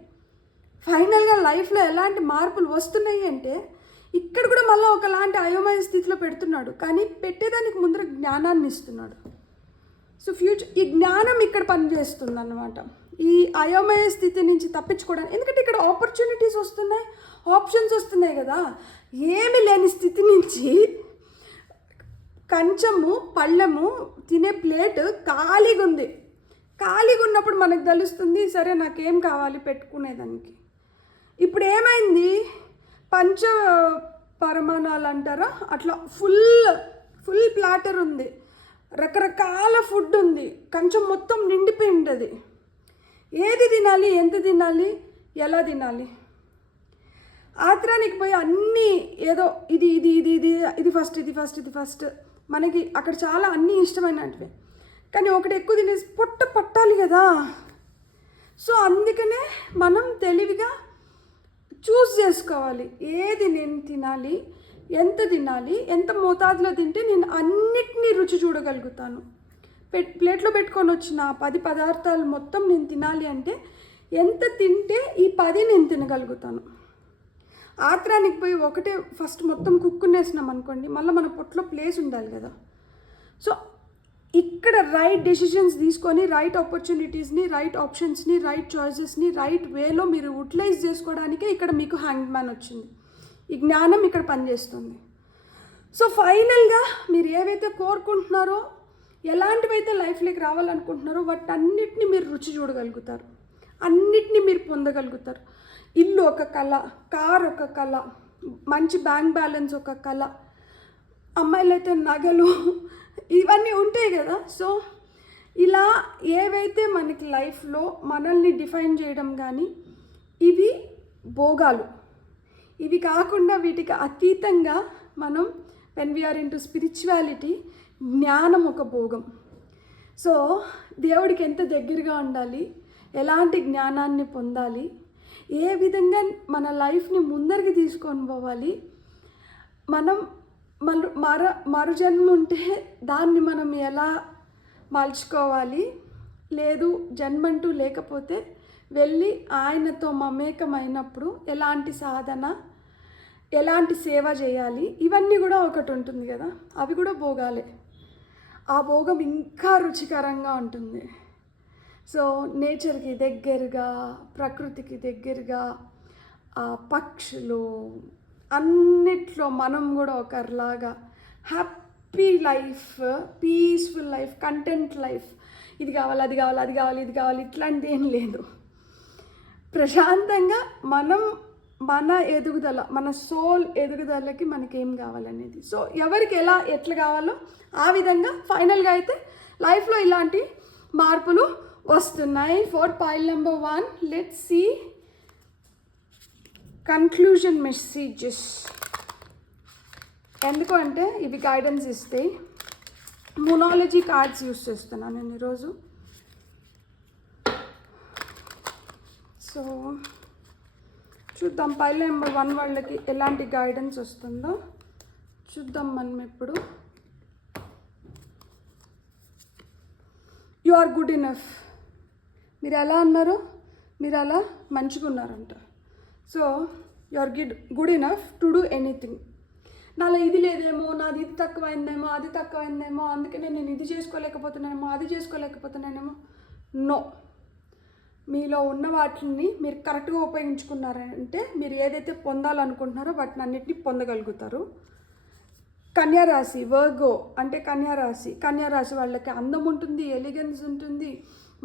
ఫైనల్గా లైఫ్లో ఎలాంటి మార్పులు వస్తున్నాయి అంటే ఇక్కడ కూడా మళ్ళీ ఒకలాంటి అయోమయ స్థితిలో పెడుతున్నాడు, కానీ పెట్టేదానికి ముందర జ్ఞానాన్ని ఇస్తున్నాడు. సో ఫ్యూచర్ ఈ జ్ఞానం ఇక్కడ పనిచేస్తుంది అన్నమాట ఈ అయోమయ స్థితి నుంచి తప్పించుకోవడానికి. ఎందుకంటే ఇక్కడ ఆపర్చునిటీస్ వస్తున్నాయి, ఆప్షన్స్ వస్తున్నాయి కదా. ఏమి లేని స్థితి నుంచి కంచము, పళ్ళము, తినే ప్లేట్ ఖాళీగా ఉంది. ఖాళీగా ఉన్నప్పుడు మనకు తెలుస్తుంది, సరే నాకేం కావాలి పెట్టుకునేదానికి. ఇప్పుడు ఏమైంది, పంచ పరమాణాలు అంటారా అట్లా ఫుల్ ప్లాటర్ ఉంది, రకరకాల ఫుడ్ ఉంది, కంచం మొత్తం నిండిపోయి ఉంటుంది. ఏది తినాలి, ఎంత తినాలి, ఎలా తినాలి. ఆత్రానికి పోయి అన్నీ ఏదో ఇది ఇది ఇది ఇది ఇది ఫస్ట్ ఇది ఫస్ట్ ఇది ఫస్ట్, మనకి అక్కడ చాలా అన్నీ ఇష్టమైనటివి, కానీ ఒకటి ఎక్కువ తినేసి పొట్ట పట్టాలి కదా. సో అందుకనే మనం తెలివిగా చూస్ చేసుకోవాలి, ఏది నేను తినాలి, ఎంత తినాలి, ఎంత మోతాదులో తింటే నేను అన్నిటినీ రుచి చూడగలుగుతాను. ప్లేట్లో పెట్టుకొని వచ్చిన 10 పదార్థాలు మొత్తం నేను తినాలి అంటే ఎంత తింటే ఈ 10 నేను తినగలుగుతాను. ఆత్రానికి పోయి ఒకటే ఫస్ట్ మొత్తం కుక్కునేసినాం అనుకోండి, మళ్ళీ మన పొట్లో ప్లేస్ ఉండాలి కదా. సో ఇక్కడ రైట్ డెసిషన్స్ తీసుకొని రైట్ ఆపర్చునిటీస్ని, రైట్ ఆప్షన్స్ని, రైట్ చాయిసెస్ని రైట్ వేలో మీరు యూటిలైజ్ చేసుకోవడానికే ఇక్కడ మీకు హ్యాంగ్ మ్యాన్ వచ్చింది. ఈ జ్ఞానం ఇక్కడ పనిచేస్తుంది. సో ఫైనల్గా మీరు ఏవైతే కోరుకుంటున్నారో, ఎలాంటివైతే లైఫ్లోకి రావాలనుకుంటున్నారో వాటన్నిటిని మీరు రుచి చూడగలుగుతారు, అన్నిటినీ మీరు పొందగలుగుతారు. ఇల్లు ఒక కళ, కార్ ఒక కళ, మంచి బ్యాంక్ బ్యాలెన్స్ ఒక కళ, అమ్మాయిలైతే నగలు, ఇవన్నీ ఉంటాయి కదా. సో ఇలా ఏవైతే మనకి లైఫ్లో మనల్ని డిఫైన్ చేయడం కానీ ఇవి భోగాలు. ఇవి కాకుండా వీటికి అతీతంగా మనం వెన్ వీఆర్ ఇంటూ స్పిరిచువాలిటీ, జ్ఞానం ఒక భోగం. సో దేవుడికి ఎంత దగ్గరగా ఉండాలి, ఎలాంటి జ్ఞానాన్ని పొందాలి, ఏ విధంగా మన లైఫ్ని ముందరికి తీసుకొని పోవాలి, మనం మరు జన్మ ఉంటే దాన్ని మనం ఎలా మలుచుకోవాలి, లేదు జన్మంటూ లేకపోతే వెళ్ళి ఆయనతో మమేకమైనప్పుడు ఎలాంటి సాధన, ఎలాంటి సేవ చేయాలి, ఇవన్నీ కూడా ఒకటి ఉంటుంది కదా, అవి కూడా భోగాలే. ఆ భోగం ఇంకా రుచికరంగా ఉంటుంది. సో నేచర్కి దగ్గరగా, ప్రకృతికి దగ్గరగా, ఆ పక్షులు అన్నిట్లో మనం కూడా ఒకరిలాగా happy life, peaceful life, content life, ఇది కావాలి, అది కావాలి, అది కావాలి, ఇది కావాలి, ఇట్లాంటిది ఏం లేదు. ప్రశాంతంగా మన ఎదుగుదల, మన సోల్ ఎదుగుదలకి మనకేం కావాలనేది, సో ఎవరికి ఎట్లా కావాలో ఆ విధంగా ఫైనల్గా అయితే లైఫ్లో ఇలాంటి మార్పులు వస్తున్నాయి. For point number 1, let's see conclusion messages. ఎందుకు అంటే ఇవి గైడెన్స్ ఇస్తాయి. మోనాలజీ కార్డ్స్ యూస్ చేస్తున్నాను నేను ఈరోజు. సో చూద్దాం పైల్ నెంబర్ 1 వాళ్ళకి ఎలాంటి గైడెన్స్ వస్తుందో చూద్దాం మనం ఇప్పుడు. You are good enough. మీరు ఎలా అన్నారో మీరు అలా మంచిగా ఉన్నారంట. So you are good enough to do anything. నాలో ఇది లేదేమో, నాది ఇది తక్కువైందేమో, అది తక్కువైందేమో, అందుకనే నేను ఇది చేసుకోలేకపోతున్నానేమో, అది చేసుకోలేకపోతున్నానేమో. నో, మీలో ఉన్న వాటిని మీరు కరెక్ట్గా ఉపయోగించుకున్నారంటే మీరు ఏదైతే పొందాలనుకుంటున్నారో వాటిని అన్నిటిని పొందగలుగుతారు. కన్యారాశి, వర్గో అంటే కన్యారాశి వాళ్ళకి అందం ఉంటుంది, ఎలిగెన్స్ ఉంటుంది,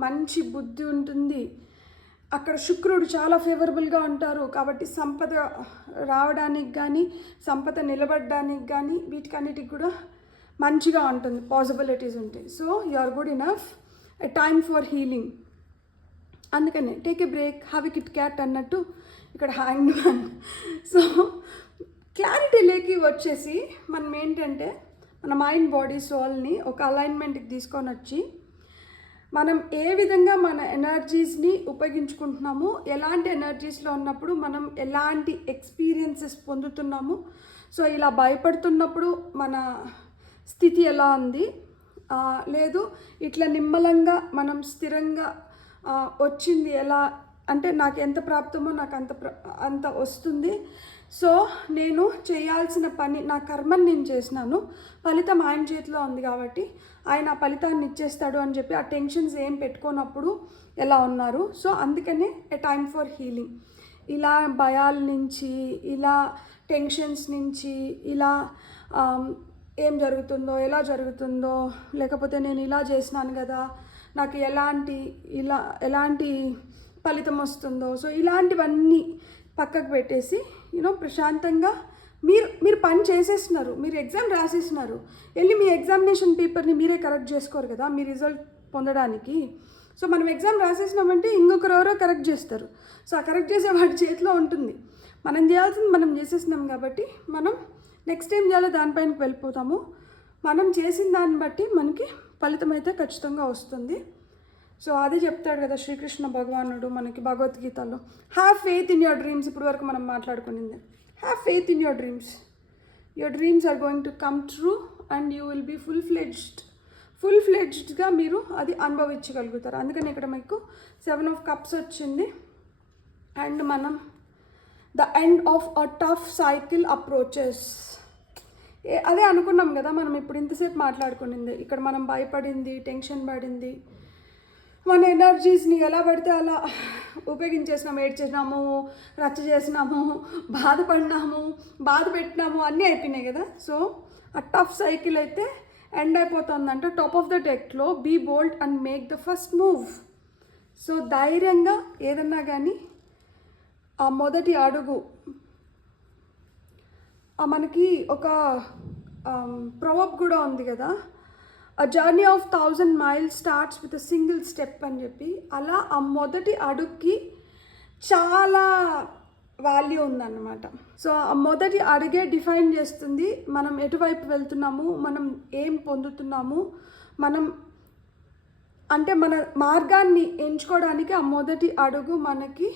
మంచి బుద్ధి ఉంటుంది. అక్కడ శుక్రుడు చాలా ఫేవరబుల్గా ఉంటారు కాబట్టి సంపద రావడానికి కానీ, సంపద నిలబడడానికి కానీ, వీటికన్నిటికి కూడా మంచిగా ఉంటుంది, పాసిబిలిటీస్ ఉంటాయి. So you are good enough. A time for healing. అందుకనే take a break, have a KitKat అన్నట్టు ఇక్కడ హ్యాంగ్ మ్యాన్. సో క్లారిటీ లేకి వచ్చేసి మనం ఏంటంటే మన మైండ్, బాడీ, సోల్ని ఒక అలైన్మెంట్కి తీసుకొని వచ్చి మనం ఏ విధంగా మన ఎనర్జీస్ని ఉపయోగించుకుంటున్నాము, ఎలాంటి ఎనర్జీస్లో ఉన్నప్పుడు మనం ఎలాంటి ఎక్స్పీరియన్సెస్ పొందుతున్నాము, సో ఇలా భయపడుతున్నప్పుడు మన స్థితి ఎలా ఉంది, లేదు ఇట్లా నిమ్మలంగా మనం స్థిరంగా వచ్చింది ఎలా అంటే నాకు ఎంత ప్రాప్తమో నాకు అంత వస్తుంది. సో నేను చేయాల్సిన పని, నా కర్మని నేను చేసినాను, ఫలితం ఆయన చేతిలో ఉంది కాబట్టి ఆయన ఆ ఫలితాన్ని ఇచ్చేస్తాడు అని చెప్పి ఆ టెన్షన్స్ ఏం పెట్టుకోనప్పుడు ఎలా ఉన్నారు. సో అందుకనే ఎ టైమ్ ఫర్ హీలింగ్. ఇలా భయాల నుంచి, ఇలా టెన్షన్స్ నుంచి, ఇలా ఏం జరుగుతుందో, ఎలా జరుగుతుందో, లేకపోతే నేను ఇలా చేసినాను కదా, నాకు ఎలాంటి ఫలితం వస్తుందో, సో ఇలాంటివన్నీ పక్కకు పెట్టేసి ప్రశాంతంగా మీరు పని చేసేస్తున్నారు, మీరు ఎగ్జామ్ రాసేస్తున్నారు, వెళ్ళి మీ ఎగ్జామినేషన్ పేపర్ని మీరే కరెక్ట్ చేసుకోరు కదా మీ రిజల్ట్ పొందడానికి. సో మనం ఎగ్జామ్ రాసేసినామంటే ఇంకొకరెవరో కరెక్ట్ చేస్తారు. సో ఆ కరెక్ట్ చేసే వాడి చేతిలో ఉంటుంది. మనం చేయాల్సింది మనం చేసేసినాం కాబట్టి మనం నెక్స్ట్ టైం చేయాలో దానిపైనకి వెళ్ళిపోతాము. మనం చేసిన దాన్ని బట్టి మనకి ఫలితం అయితే ఖచ్చితంగా వస్తుంది. సో అదే చెప్తాడు కదా శ్రీకృష్ణ భగవానుడు మనకి భగవద్గీతలో, have faith in your dreams. ఇప్పుడు వరకు మనం మాట్లాడుకునింది, have faith in your dreams. Your dreams are going to come true and you will be full ఫ్లెడ్జ్డ్గా మీరు అది అనుభవించగలుగుతారు. అందుకని ఇక్కడ మీకు 7 of Cups వచ్చింది. అండ్ మనం the end of a tough cycle approaches. అదే అనుకున్నాం కదా మనం ఇప్పుడు ఇంతసేపు మాట్లాడుకునింది. ఇక్కడ మనం భయపడింది, టెన్షన్ పడింది, మన ఎనర్జీస్ని ఎలా పడితే అలా ఉపయోగించేసినాము, ఏడ్చేసినాము, రచ్చ చేసినాము, బాధపడినాము, బాధ పెట్టినాము, అన్నీ అయిపోయినాయి కదా. సో ఆ టఫ్ సైకిల్ అయితే ఎండ్ అయిపోతుందంట. టాప్ ఆఫ్ ద డెక్లో be bold and make the first move. So ధైర్యంగా ఏదన్నా కానీ ఆ మొదటి అడుగు, మనకి ఒక ప్రొవర్బ్ కూడా ఉంది కదా, అ journey of 1000 miles starts with a single step అని చెప్పి. అలా ఆ మొదటి అడుగుకి చాలా వాల్యూ ఉందన్నమాట. సో ఆ మొదటి అడుగే డిఫైన్ చేస్తుంది మనం ఎటువైపు వెళ్తున్నాము, మనం ఏం పొందుతున్నాము, మనం అంటే మన మార్గాన్ని ఎంచుకోవడానికి ఆ మొదటి అడుగు మనకి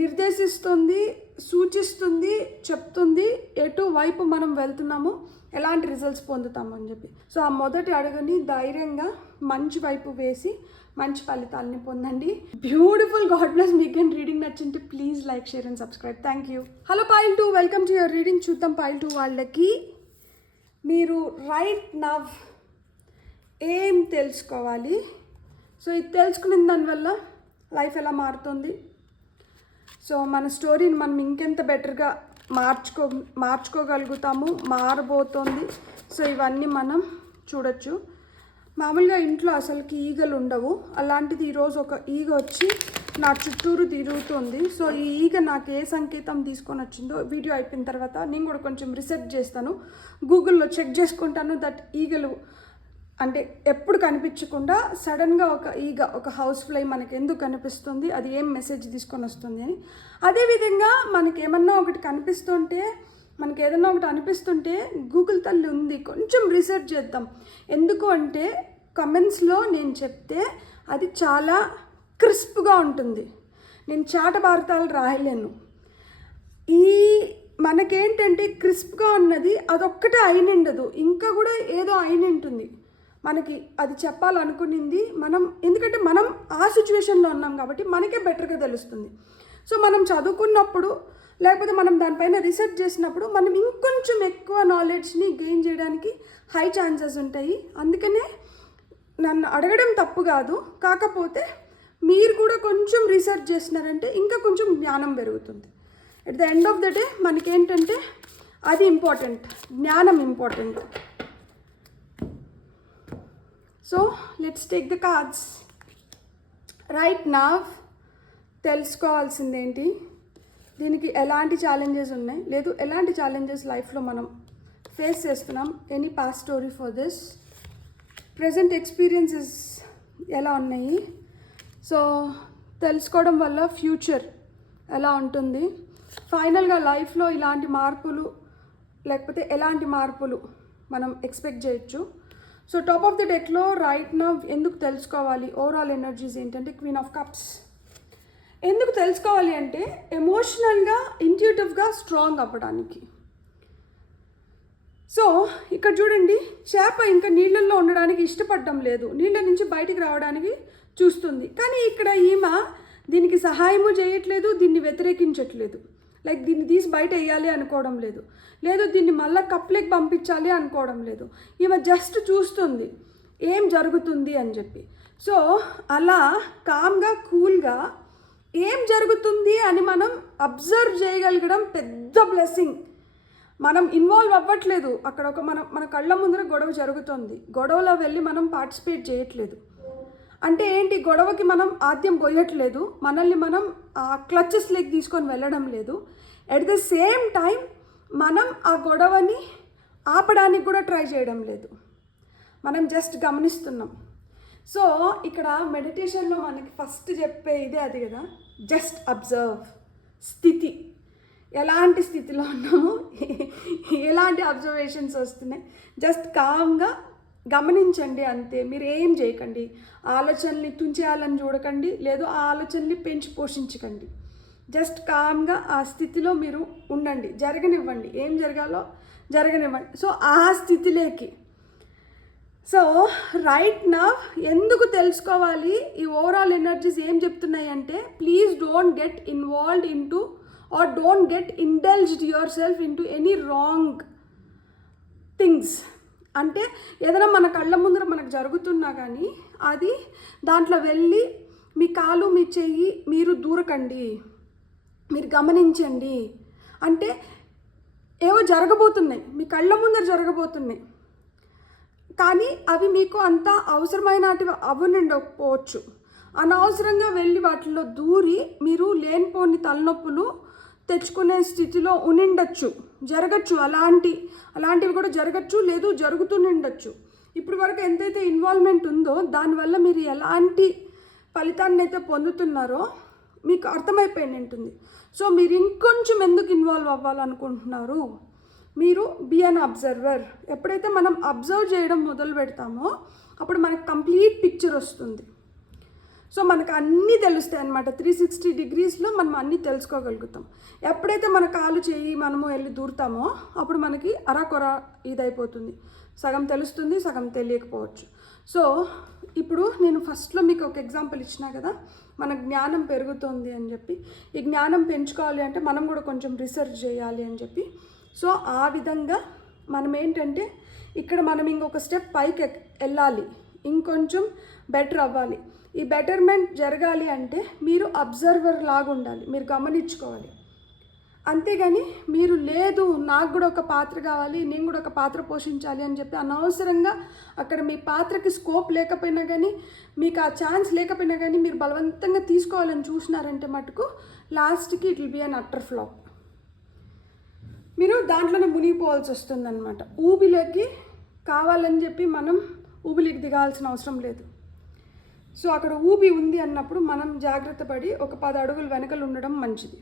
నిర్దేశిస్తుంది, సూచిస్తుంది, చెప్తుంది ఎటువైపు మనం వెళ్తున్నాము, ఎలాంటి రిజల్ట్స్ పొందుతాము అని చెప్పి. సో ఆ మొదటి అడుగుని ధైర్యంగా మంచి వైపు వేసి మంచి ఫలితాలని పొందండి. బ్యూటిఫుల్. God bless. మీకు అండ్ రీడింగ్ నచ్చింటే please like, share and subscribe. Thank you. Hello pile 2, welcome to your reading. చూద్దాం పైల్ 2 వాళ్ళకి మీరు రైట్ నవ్ ఏం తెలుసుకోవాలి. సో ఇది తెలుసుకున్న దానివల్ల లైఫ్ ఎలా మారుతుంది, సో మన స్టోరీని మనం ఇంకెంత బెటర్గా మార్చుకోగలుగుతాము, మారబోతోంది. సో ఇవన్నీ మనం చూడొచ్చు. మామూలుగా ఇంట్లో అసలుకి ఈగలు ఉండవు, అలాంటిది ఈరోజు ఒక ఈగ వచ్చి నా చుట్టూరు తిరుగుతుంది. సో ఈ ఈగ నాకు ఏ సంకేతం తీసుకొని వచ్చిందో వీడియో అయిపోయిన తర్వాత నేను కూడా కొంచెం రీసెర్చ్ చేస్తాను, గూగుల్లో చెక్ చేసుకుంటాను దట్ ఈగలు అంటే ఎప్పుడు కనిపించకుండా సడన్గా ఒక ఈగ, ఒక హౌస్ ఫ్లై మనకి ఎందుకు కనిపిస్తుంది, అది ఏం మెసేజ్ తీసుకొని వస్తుంది అని. అదేవిధంగా మనకి ఏమన్నా ఒకటి కనిపిస్తుంటే, మనకి ఏదన్నా ఒకటి అనిపిస్తుంటే గూగుల్ తల్లి ఉంది, కొంచెం రీసెర్చ్ చేద్దాం. ఎందుకు అంటే కమెంట్స్లో నేను చెప్తే అది చాలా క్రిస్ప్గా ఉంటుంది, నేను చాటభారతాలు రాయలేను. ఈ మనకేంటంటే క్రిస్ప్గా ఉన్నది అదొక్కటే అయినిండదు, ఇంకా కూడా ఏదో అయినింటుంది మనకి. అది చెప్పాలనుకునింది మనం, ఎందుకంటే మనం ఆ సిచ్యువేషన్లో ఉన్నాం కాబట్టి మనకే బెటర్గా తెలుస్తుంది. సో మనం చదువుకున్నప్పుడు లేకపోతే మనం దానిపైన రీసెర్చ్ చేసినప్పుడు మనం ఇంకొంచెం ఎక్కువ నాలెడ్జ్ని గెయిన్ చేయడానికి హై ఛాన్సెస్ ఉంటాయి. అందుకనే నన్ను అడగడం తప్పు కాదు, కాకపోతే మీరు కూడా కొంచెం రీసెర్చ్ చేసినారంటే ఇంకా కొంచెం జ్ఞానం పెరుగుతుంది. At the end of the day మనకేంటంటే అది ఇంపార్టెంట్, జ్ఞానం important. So let's take the cards. Right now తెలుసుకోవాల్సిందేంటి, దీనికి ఎలాంటి ఛాలెంజెస్ ఉన్నాయి, లేదు ఎలాంటి ఛాలెంజెస్ లైఫ్లో మనం ఫేస్ చేస్తున్నాం, any past story for this, present experiences ఎలా ఉన్నాయి, సో తెలుసుకోవడం వల్ల ఫ్యూచర్ ఎలా ఉంటుంది, ఫైనల్గా లైఫ్లో ఇలాంటి మార్పులు లేకపోతే ఎలాంటి మార్పులు మనం ఎక్స్పెక్ట్ చేయొచ్చు. సో టాప్ ఆఫ్ ది డెక్లో రైట్ నవ్ ఎందుకు తెలుసుకోవాలి, ఓవరాల్ ఎనర్జీస్ ఏంటంటే క్వీన్ ఆఫ్ కప్స్. ఎందుకు తెలుసుకోవాలి అంటే ఎమోషనల్గా, ఇంట్యూటివ్గా స్ట్రాంగ్ అవ్వడానికి. సో ఇక్కడ చూడండి, చేప ఇంకా నీళ్ళల్లో ఉండడానికి ఇష్టపడడం లేదు, నీళ్ళ నుంచి బయటికి రావడానికి చూస్తుంది. కానీ ఇక్కడ ఈమె దీనికి సహాయము చేయట్లేదు, దీన్ని వ్యతిరేకించట్లేదు. లైక్ దీన్ని తీసి బయట వేయాలి అనుకోవడం లేదు, లేదు దీన్ని మళ్ళీ కప్లెక్ పంపించాలి అనుకోవడం లేదు. ఈమె జస్ట్ చూస్తుంది ఏం జరుగుతుంది అని చెప్పి. సో అలా కామ్గా, కూల్గా ఏం జరుగుతుంది అని మనం అబ్జర్వ్ చేయగలగడం పెద్ద బ్లెస్సింగ్. మనం ఇన్వాల్వ్ అవ్వట్లేదు అక్కడ, ఒక మన కళ్ళ ముందర గొడవ జరుగుతుంది, గొడవలో వెళ్ళి మనం పార్టిసిపేట్ చేయట్లేదు. అంటే ఏంటి, గొడవకి మనం ఆద్యం పోయట్లేదు, మనల్ని మనం ఆ క్లచెస్లోకి తీసుకొని వెళ్ళడం లేదు. ఎట్ ద సేమ్ టైం మనం ఆ గొడవని ఆపడానికి కూడా ట్రై చేయడం లేదు, మనం జస్ట్ గమనిస్తున్నాం. సో ఇక్కడ మెడిటేషన్లో మనకి ఫస్ట్ చెప్పే ఇదే అది కదా, జస్ట్ అబ్జర్వ్. స్థితి, ఎలాంటి స్థితిలో ఉన్నాము, ఎలాంటి అబ్జర్వేషన్స్ వస్తున్నాయి, జస్ట్ కామ్గా గమనించండి అంతే. మీరు ఏం చేయకండి, ఆలోచనల్ని తుంచేయాలని చూడకండి, లేదు ఆ ఆలోచనల్ని పెంచి పోషించకండి. జస్ట్ కామ్గా ఆ స్థితిలో మీరు ఉండండి, జరగనివ్వండి, ఏం జరగాలో జరగనివ్వండి. సో ఆ స్థితిలోకి. సో రైట్ నవ్ ఎందుకు తెలుసుకోవాలి, ఈ ఓవరాల్ ఎనర్జీస్ ఏం చెప్తున్నాయి అంటే please don't get involved into or don't get indulged yourself into any wrong things. అంటే ఏదైనా మన కళ్ళ ముందర మనకు జరుగుతున్నా కానీ అది దాంట్లో వెళ్ళి మీ కాలు, మీ చెయ్యి మీరు దూరకండి, మీరు గమనించండి. అంటే ఏవో జరగబోతున్నాయి, మీ కళ్ళ ముందర జరగబోతున్నాయి, కానీ అవి మీకు అంత అవసరమైనటివి అవ్వనుండకపోవచ్చు. అనవసరంగా వెళ్ళి వాటిలో దూరి మీరు లేనిపోని తలనొప్పులు తెచ్చుకునే స్థితిలో ఉండిండొచ్చు, జరగచ్చు, అలాంటివి కూడా జరగచ్చు, లేదు జరుగుతుండొచ్చు. ఇప్పుడు వరకు ఎంతైతే ఇన్వాల్వ్మెంట్ ఉందో దానివల్ల మీరు ఎలాంటి ఫలితాన్ని అయితే పొందుతున్నారో మీకు అర్థమైపోయింది ఉంటుంది. సో మీరు ఇంకొంచెం ఎందుకు ఇన్వాల్వ్ అవ్వాలనుకుంటున్నారు, మీరు బీ అన్ అబ్జర్వర్. ఎప్పుడైతే మనం అబ్జర్వ్ చేయడం మొదలు పెడతామో అప్పుడు మనకు కంప్లీట్ పిక్చర్ వస్తుంది. సో మనకు అన్నీ తెలుస్తాయి అన్నమాట. 360 degreesలో మనం అన్నీ తెలుసుకోగలుగుతాం. ఎప్పుడైతే మన కాలు చేయి మనము వెళ్ళి దూరుతామో అప్పుడు మనకి అరాకొర ఇదైపోతుంది, సగం తెలుస్తుంది, సగం తెలియకపోవచ్చు. సో ఇప్పుడు నేను ఫస్ట్లో మీకు ఒక ఎగ్జాంపుల్ ఇచ్చినా కదా, మన జ్ఞానం పెరుగుతుంది అని చెప్పి. ఈ జ్ఞానం పెంచుకోవాలి అంటే మనం కూడా కొంచెం రీసెర్చ్ చేయాలి అని చెప్పి. సో ఆ విధంగా మనం ఏంటంటే ఇక్కడ మనం ఇంకొక స్టెప్ పైకి వెళ్ళాలి, ఇంకొంచెం బెటర్ అవ్వాలి. ఈ బెటర్మెంట్ జరగాలి అంటే మీరు అబ్జర్వర్ లాగా ఉండాలి, మీరు గమనించుకోవాలి. అంతేగాని మీరు లేదు నాకు కూడా ఒక పాత్ర కావాలి, నేను కూడా ఒక పాత్ర పోషించాలి అని చెప్పి అనవసరంగా అక్కడ మీ పాత్రకి స్కోప్ లేకపోయినా కానీ, మీకు ఆ ఛాన్స్ లేకపోయినా కానీ మీరు బలవంతంగా తీసుకోవాలని చూసినారంటే మటుకు లాస్ట్కి it will be an utter flop. మీరు దాంట్లోనే మునిగిపోవాల్సి వస్తుందన్నమాట. ఊబిలోకి కావాలని చెప్పి మనం ఊబిలోకి దిగాల్సిన అవసరం లేదు. సో అక్కడ ఊబి ఉంది అన్నప్పుడు మనం జాగ్రత్త పడి ఒక 10 అడుగులు వెనకలు ఉండడం మంచిది.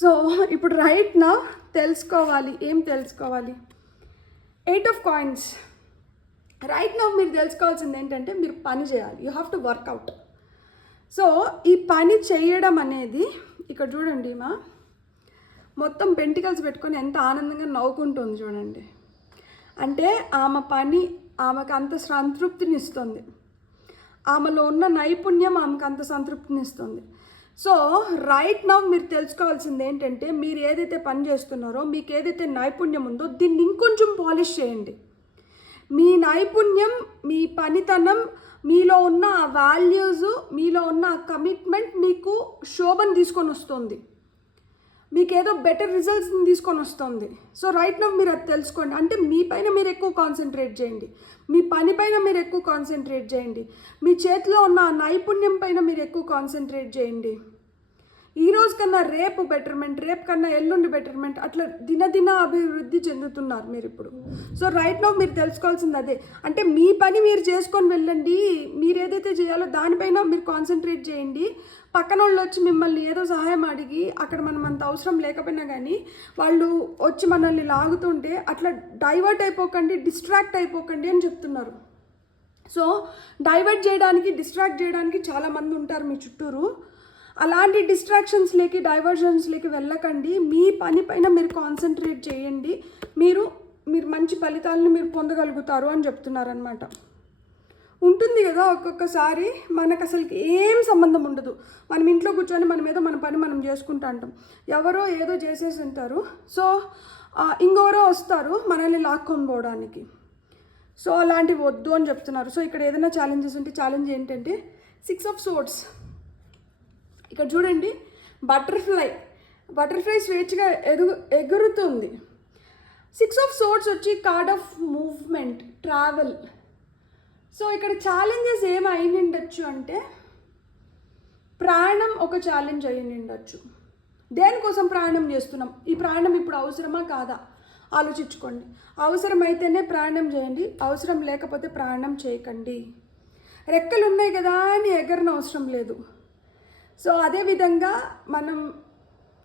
సో ఇప్పుడు రైట్ నా తెలుసుకోవాలి, ఏం తెలుసుకోవాలి? 8 of coins. రైట్ నా మీరు తెలుసుకోవాల్సింది ఏంటంటే మీరు పని చేయాలి, you have to work out. So ఈ పని చేయడం అనేది ఇక్కడ చూడండి, మా మొత్తం పెంటికల్స్ పెట్టుకొని ఎంత ఆనందంగా నవ్వుకుంటుంది చూడండి. అంటే ఆమె పని ఆమెకు అంత సంతృప్తిని ఇస్తుంది, ఆమెలో ఉన్న నైపుణ్యం ఆమెకు అంత సంతృప్తిని ఇస్తుంది. సో రైట్ నౌ మీరు తెలుసుకోవాల్సింది ఏంటంటే మీరు ఏదైతే పని చేస్తున్నారో, మీకు ఏదైతే నైపుణ్యం ఉందో దీన్ని ఇంకొంచెం పాలిష్ చేయండి. మీ నైపుణ్యం, మీ పనితనం, మీలో ఉన్న ఆ వాల్యూస్, మీలో ఉన్న ఆ కమిట్మెంట్ మీకు శోభను తీసుకొని వస్తుంది, మీకు ఏదో బెటర్ రిజల్ట్స్ని తీసుకొని వస్తుంది. సో రైట్ నౌ మీరు అది తెలుసుకోండి. అంటే మీ పైన మీరు ఎక్కువ కాన్సన్ట్రేట్ చేయండి, మీ పని పైన మీరు ఎక్కువ కాన్సన్ట్రేట్ చేయండి, మీ చేతిలో ఉన్న నైపుణ్యం పైన మీరు ఎక్కువ కాన్సన్ట్రేట్ చేయండి. ఈ రోజు కన్నా రేపు బెటర్మెంట్, రేపు కన్నా ఎల్లుండి బెటర్మెంట్, అట్లా దినదిన అభివృద్ధి చెందుతున్నారు మీరు ఇప్పుడు. సో రైట్ నౌ మీరు తెలుసుకోవాల్సింది అదే. అంటే మీ పని మీరు చేసుకొని వెళ్ళండి, మీరు ఏదైతే చేయాలో దానిపైన మీరు కాన్సన్ట్రేట్ చేయండి. పక్కన వాళ్ళు వచ్చి మిమ్మల్ని ఏదో సహాయం అడిగి అక్కడ మనం అంత అవసరం లేకపోయినా కానీ వాళ్ళు వచ్చి మనల్ని లాగుతుంటే అట్లా డైవర్ట్ అయిపోకండి, డిస్ట్రాక్ట్ అయిపోకండి అని చెప్తున్నారు. సో డైవర్ట్ చేయడానికి, డిస్ట్రాక్ట్ చేయడానికి చాలామంది ఉంటారు మీ చుట్టూరు. అలాంటి డిస్ట్రాక్షన్స్లోకి, డైవర్షన్స్లోకి వెళ్ళకండి. మీ పని పైన మీరు కాన్సన్ట్రేట్ చేయండి, మీరు మంచి ఫలితాలను మీరు పొందగలుగుతారు అని చెప్తున్నారనమాట. ఉంటుంది కదా ఒక్కొక్కసారి మనకు అసలు ఏం సంబంధం ఉండదు, మనం ఇంట్లో కూర్చొని మనం ఏదో మన పని మనం చేసుకుంటూ ఉంటాం, ఎవరో ఏదో చేసేసి ఉంటారు. సో ఇంకెవరో వస్తారు మనల్ని లాక్కొని పోవడానికి. సో అలాంటివి వద్దు అని చెప్తున్నారు. సో ఇక్కడ ఏదైనా ఛాలెంజెస్ ఉంటే ఛాలెంజ్ ఏంటంటే 6 of swords. ఇక్కడ చూడండి, బటర్ఫ్లై స్వేచ్ఛగా ఎగురుతుంది. 6 of swords వచ్చి card of movement, travel. So ఇక్కడ ఛాలెంజెస్ ఏమి అయి ఉండొచ్చు అంటే ప్రాణం ఒక ఛాలెంజ్ అయి ఉండొచ్చు. దేనికోసం ప్రయాణం చేస్తున్నాం, ఈ ప్రయాణం ఇప్పుడు అవసరమా కాదా ఆలోచించుకోండి. అవసరమైతేనే ప్రయాణం చేయండి, అవసరం లేకపోతే ప్రయాణం చేయకండి. రెక్కలు ఉన్నాయి కదా అని ఎగరని అవసరం లేదు. సో అదేవిధంగా మనం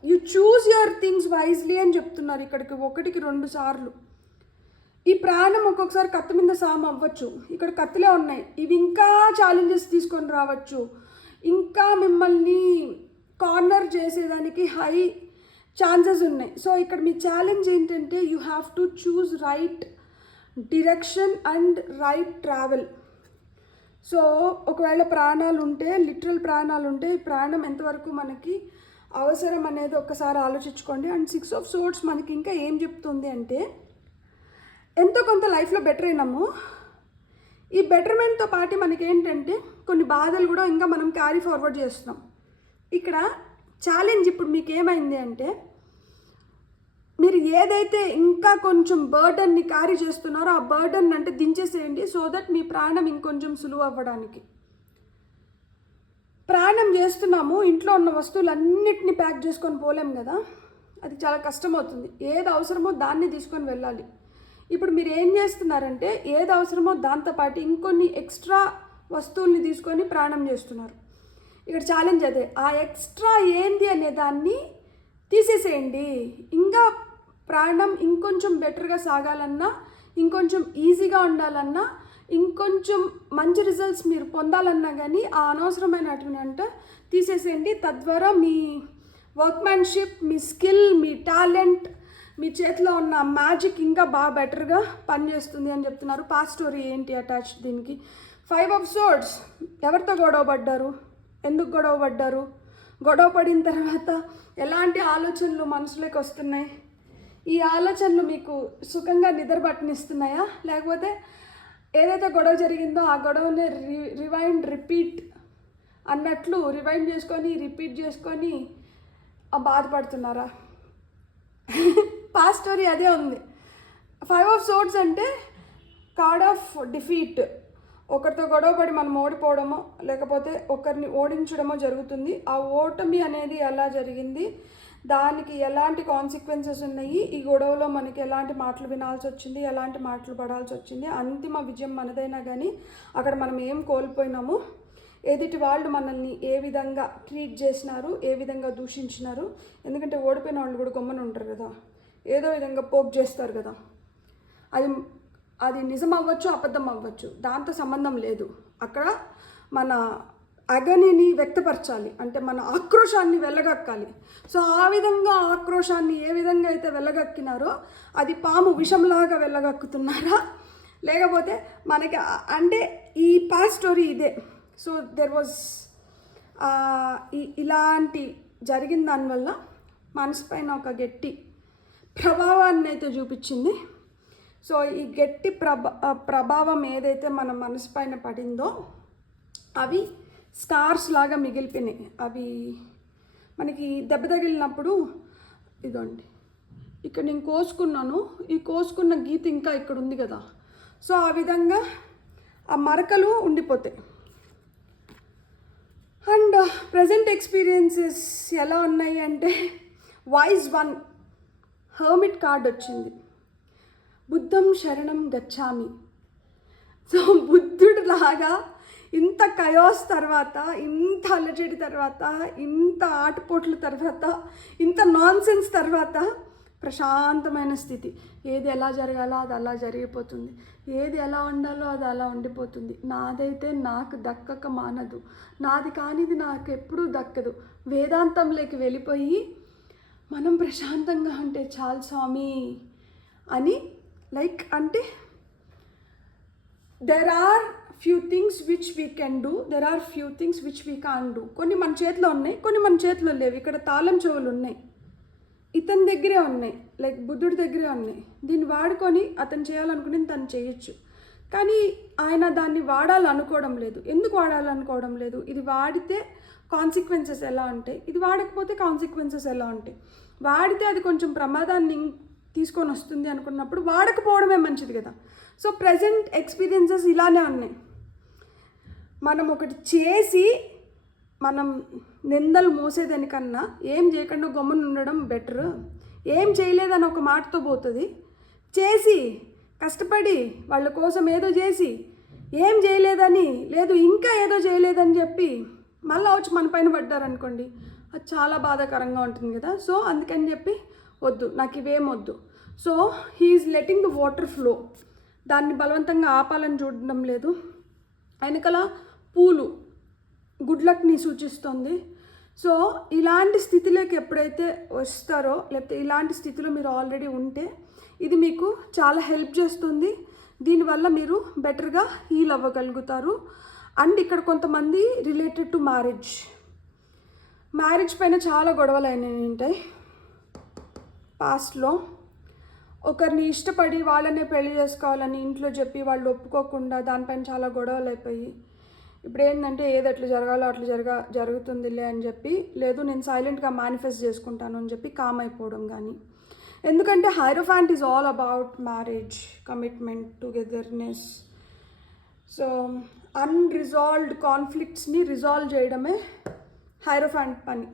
you choose your things wisely అని చెప్తున్నారు ఇక్కడికి 1కి 2 సార్లు. ఈ ప్రాణం ఒక్కొక్కసారి కత్తి మీద సాము అవ్వచ్చు, ఇక్కడ కత్తిలే ఉన్నాయి, ఇవి ఇంకా ఛాలెంజెస్ తీసుకొని రావచ్చు, ఇంకా మిమ్మల్ని కార్నర్ చేసేదానికి హై ఛాన్సెస్ ఉన్నాయి. సో ఇక్కడ మీ ఛాలెంజ్ ఏంటంటే you have to choose right direction and right travel. So ఒకవేళ ప్రాణాలు ఉంటే, లిటరల్ ప్రాణాలు ఉంటే, ఈ ప్రాణం ఎంతవరకు మనకి అవసరం అనేది ఒక్కసారి ఆలోచించుకోండి. అండ్ 6 of swords మనకి ఇంకా ఏం చెప్తుంది అంటే ఎంతో కొంత లైఫ్లో బెటర్ అయినాము. ఈ బెటర్మెంట్తో పాటు మనకి ఏంటంటే కొన్ని బాధలు కూడా ఇంకా మనం క్యారీ ఫార్వర్డ్ చేస్తున్నాం. ఇక్కడ ఛాలెంజ్ ఇప్పుడు మీకు ఏమైంది అంటే మీరు ఏదైతే ఇంకా కొంచెం బర్డన్ని క్యారీ చేస్తున్నారో ఆ బర్డన్ అంటే దించేసేయండి, సో దట్ మీ ప్రాణం ఇంకొంచెం సులువు అవ్వడానికి. ప్రయాణం చేస్తున్నాము, ఇంట్లో ఉన్న వస్తువులన్నిటిని ప్యాక్ చేసుకొని పోలేం కదా, అది చాలా కష్టమవుతుంది. ఏది అవసరమో దాన్ని తీసుకొని వెళ్ళాలి. ఇప్పుడు మీరు ఏం చేస్తున్నారంటే ఏది అవసరమో దాంతోపాటు ఇంకొన్ని ఎక్స్ట్రా వస్తువుల్ని తీసుకొని ప్రయాణం చేస్తున్నారు. ఇక్కడ ఛాలెంజ్ అదే, ఆ ఎక్స్ట్రా ఏంది అనే దాన్ని తీసేసేయండి. ఇంకా ప్రాణం ఇంకొంచెం బెటర్గా సాగాలన్నా, ఇంకొంచెం ఈజీగా ఉండాలన్నా ఇంకొంచెం మంచి రిజల్ట్స్ మీరు పొందాలన్నా కానీ ఆ అనవసరమైనటువంటి అంటే తీసేసేయండి. తద్వారా మీ వర్క్మ్యాన్షిప్, మీ స్కిల్, మీ టాలెంట్, మీ చేతిలో ఉన్న మ్యాజిక్ ఇంకా బాగా బెటర్గా పనిచేస్తుంది అని చెప్తున్నారు. పాస్ట్ స్టోరీ ఏంటి అటాచ్ దీనికి? 5 of Swords. ఎవరితో గొడవ పడ్డారు? ఎందుకు గొడవ పడ్డారు? గొడవ పడిన తర్వాత ఎలాంటి ఆలోచనలు మనసులోకి వస్తున్నాయి? ఈ ఆలోచనలు మీకు సుఖంగా నిద్ర పట్టనిస్తున్నాయా? లేకపోతే ఏదైతే గొడవ జరిగిందో ఆ గొడవని రిపీట్ అన్నట్లు రివైండ్ చేసుకొని రిపీట్ చేసుకొని బాధపడుతున్నారా? పాస్ట్ స్టోరీ అదే ఉంది. 5 of Swords అంటే కార్డ్ ఆఫ్ డిఫీట్. ఒకరితో గొడవపడి మనం ఓడిపోవడమో లేకపోతే ఒకరిని ఓడించడమో జరుగుతుంది. ఆ ఓటమి అనేది ఎలా జరిగింది, దానికి ఎలాంటి కాన్సిక్వెన్సెస్ ఉన్నాయి, ఈ గొడవలో మనకి ఎలాంటి మాటలు వినాల్సి వచ్చింది, ఎలాంటి మాటలు పడాల్సి వచ్చింది, అంతిమ విజయం మనదైనా కానీ అక్కడ మనం ఏం కోల్పోయినాము, ఎదుటి వాళ్ళు మనల్ని ఏ విధంగా ట్రీట్ చేసినారు, ఏ విధంగా దూషించినారు. ఎందుకంటే ఓడిపోయిన వాళ్ళు కూడా గమ్మున ఉంటారు కదా, ఏదో విధంగా పోక్ చేస్తారు కదా. అది నిజం అవ్వచ్చు, అబద్ధం అవ్వచ్చు, దాంతో సంబంధం లేదు. అక్కడ మన అగనిని వ్యక్తపరచాలి, అంటే మన ఆక్రోషాన్ని వెళ్ళగక్కాలి. సో ఆ విధంగా ఆక్రోషాన్ని ఏ విధంగా అయితే వెళ్ళగక్కినారో అది పాము విషంలాగా వెళ్ళగక్కుతున్నారా, లేకపోతే మనకి అంటే ఈ పాస్ట్ స్టోరీ ఇదే. సో దెర్ వాజ్ ఇలాంటి జరిగిన దానివల్ల మనసు పైన ఒక గట్టి ప్రభావాన్ని అయితే చూపించింది. సో ఈ గట్టి ప్రభావం ఏదైతే మన మనసు పైన పడిందో అవి స్కార్స్ లాగా మిగిలిపోయినాయి. అవి మనకి దెబ్బ తగిలినప్పుడు ఇదండి, ఇక్కడ నేను కోసుకున్నాను, ఈ కోసుకున్న గీత ఇంకా ఇక్కడ ఉంది కదా. సో ఆ విధంగా ఆ మరకలు ఉండిపోతాయి. అండ్ ప్రజెంట్ ఎక్స్పీరియన్సెస్ ఎలా ఉన్నాయి అంటే వైజ్ 1 హర్మిట్ కార్డ్ వచ్చింది. బుద్ధం శరణం గచ్చామి. సో బుద్ధుడు లాగా ఇంత కయోస్ తర్వాత, ఇంత అలజడి తర్వాత, ఇంత ఆటపోట్ల తర్వాత, ఇంత నాన్సెన్స్ తర్వాత ప్రశాంతమైన స్థితి. ఏది ఎలా జరగాలో అది అలా జరిగిపోతుంది, ఏది ఎలా ఉండాలో అది అలా ఉండిపోతుంది. నాదైతే నాకు దక్కక మానదు, నాది కానిది నాకు ఎప్పుడూ దక్కదు. వేదాంతంలోకి వెళ్ళిపోయి మనం ప్రశాంతంగా ఉంటే చాలు స్వామి అని అంటే there are few things which we can do, there are few things which we can't do. కొన్ని మన చేతిలో ఉన్నాయి, కొన్ని మన చేతిలో లేవు. ఇక్కడ తాళం చెవులు ఉన్నాయి, ఇతని దగ్గరే ఉన్నాయి, లైక్ బుద్ధుడి దగ్గరే ఉన్నాయి. దీన్ని వాడుకొని అతను చేయాలనుకుని తను చేయొచ్చు, కానీ ఆయన దాన్ని వాడాలనుకోవడం లేదు. ఎందుకు వాడాలనుకోవడం లేదు? ఇది వాడితే కాన్సిక్వెన్సెస్ ఎలా ఉంటాయి, ఇది వాడకపోతే కాన్సిక్వెన్సెస్ ఎలా ఉంటాయి. వాడితే అది కొంచెం ప్రమాదాన్ని తీసుకొని వస్తుంది అనుకున్నప్పుడు వాడకపోవడమే మంచిది కదా. సో ప్రజెంట్ ఎక్స్పీరియన్సెస్ ఇలానే ఉన్నాయి. మనం ఒకటి చేసి మనం నిందలు మోసేదానికన్నా ఏం చేయకుండా గమ్మున ఉండడం బెటర్. ఏం చేయలేదని ఒక మాటతో పోతుంది, చేసి కష్టపడి వాళ్ళ కోసం ఏదో చేసి ఏం చేయలేదని లేదు ఇంకా ఏదో చేయలేదని చెప్పి మళ్ళీ వచ్చి మన పైన పడ్డారనుకోండి, అది చాలా బాధాకరంగా ఉంటుంది కదా. సో అందుకని చెప్పి వద్దు, నాకు ఇవేం వద్దు. So he is letting the water flow. దాన్ని బలవంతంగా ఆపాలని చూడడం లేదు. వెనకాల పూలు గుడ్ లక్ని సూచిస్తుంది. సో ఇలాంటి స్థితిలోకి ఎప్పుడైతే వస్తారో, లేకపోతే ఇలాంటి స్థితిలో మీరు ఆల్రెడీ ఉంటే ఇది మీకు చాలా హెల్ప్ చేస్తుంది. దీనివల్ల మీరు బెటర్గా హీల్ అవ్వగలుగుతారు. అండ్ ఇక్కడ కొంతమంది రిలేటెడ్ టు మ్యారేజ్ పైన చాలా గొడవలు అయినాయి ఉంటాయి పాస్ట్లో. ఒకరిని ఇష్టపడి వాళ్ళనే పెళ్లి చేసుకోవాలని ఇంట్లో చెప్పి వాళ్ళు ఒప్పుకోకుండా దానిపైన చాలా గొడవలు అయిపోయి ఇప్పుడు ఏంటంటే ఏది ఎట్లా జరగాలో అట్లా జరుగుతుందిలే అని చెప్పి, లేదు నేను సైలెంట్గా మేనిఫెస్ట్ చేసుకుంటాను అని చెప్పి కామ్ అయిపోవడం. కానీ ఎందుకంటే hierophant is all about marriage, commitment, togetherness. So unresolved కాన్ఫ్లిక్ట్స్ని రిజాల్వ్ చేయడమే హైరోఫాంట్ పని.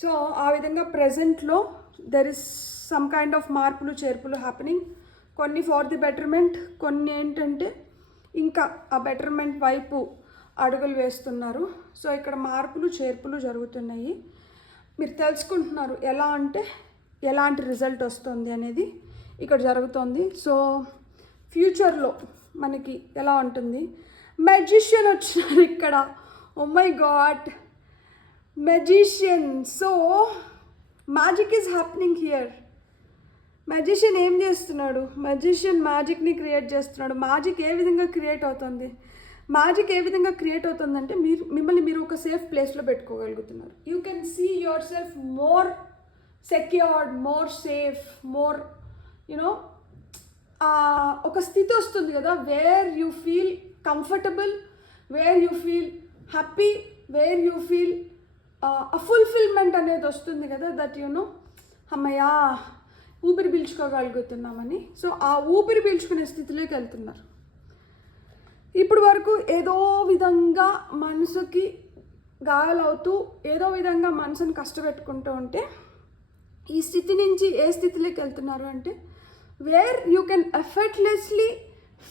సో ఆ విధంగా ప్రజెంట్లో there is some kind of మార్పులు చేర్పులు హ్యాపెనింగ్. కొన్ని ఫర్ ది బెటర్మెంట్, కొన్ని ఏంటంటే ఇంకా ఆ బెటర్మెంట్ వైపు అడుగులు వేస్తున్నారు. సో ఇక్కడ మార్పులు చేర్పులు జరుగుతున్నాయి. మీరు తెలుసుకుంటున్నారు ఎలా అంటే ఎలాంటి రిజల్ట్ వస్తుంది అనేది ఇక్కడ జరుగుతుంది. సో ఫ్యూచర్లో మనకి ఎలా ఉంటుంది. మెజిషియన్ వచ్చినారు ఇక్కడ. Oh my god, magician. So magic is happening here. Magician ఏం చేస్తున్నాడు? మెజిషియన్ మ్యాజిక్ని క్రియేట్ చేస్తున్నాడు. మ్యాజిక్ ఏ విధంగా క్రియేట్ అవుతుంది? మ్యాజిక్ ఏ విధంగా క్రియేట్ అవుతుందంటే మిమ్మల్ని మీరు ఒక సేఫ్ ప్లేస్లో పెట్టుకోగలుగుతున్నారు. You can see yourself more secured, more safe, more you know ఒక స్థితి వస్తుంది కదా, where you feel comfortable, where you feel happy, where you feel fulfilment అనేది వస్తుంది కదా, దట్ యునో అమ్మయ్యా ఊపిరి పీల్చుకోగలుగుతున్నామని. సో ఆ ఊపిరి పీల్చుకునే స్థితిలోకి వెళ్తున్నారు. ఇప్పుడు వరకు ఏదో విధంగా మనసుకి గాయాలవుతూ ఏదో విధంగా మనసుని కష్టపెట్టుకుంటూ ఉంటే ఈ స్థితి నుంచి ఏ స్థితిలోకి వెళ్తున్నారు అంటే where you can effortlessly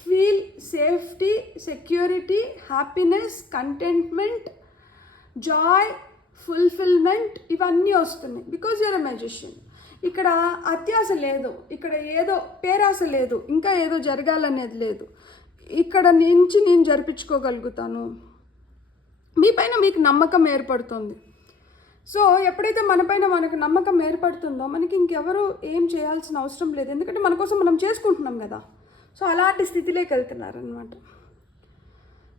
feel safety, security, happiness, contentment, joy, fulfilment ఇవన్నీ వస్తున్నాయి. Because you're a magician. ఇక్కడ అత్యాశ లేదు, ఇక్కడ ఏదో పేరాశ లేదు, ఇంకా ఏదో జరగాలనేది లేదు. ఇక్కడ నుంచి నేను జరిపించుకోగలుగుతాను. మీ పైన మీకు నమ్మకం ఏర్పడుతుంది. సో ఎప్పుడైతే మనపైన మనకు నమ్మకం ఏర్పడుతుందో మనకి ఇంకెవరు ఏం చేయాల్సిన అవసరం లేదు, ఎందుకంటే మన కోసం మనం చేసుకుంటున్నాం కదా. సో అలాంటి స్థితిలోకి వెళ్తున్నారు అనమాట.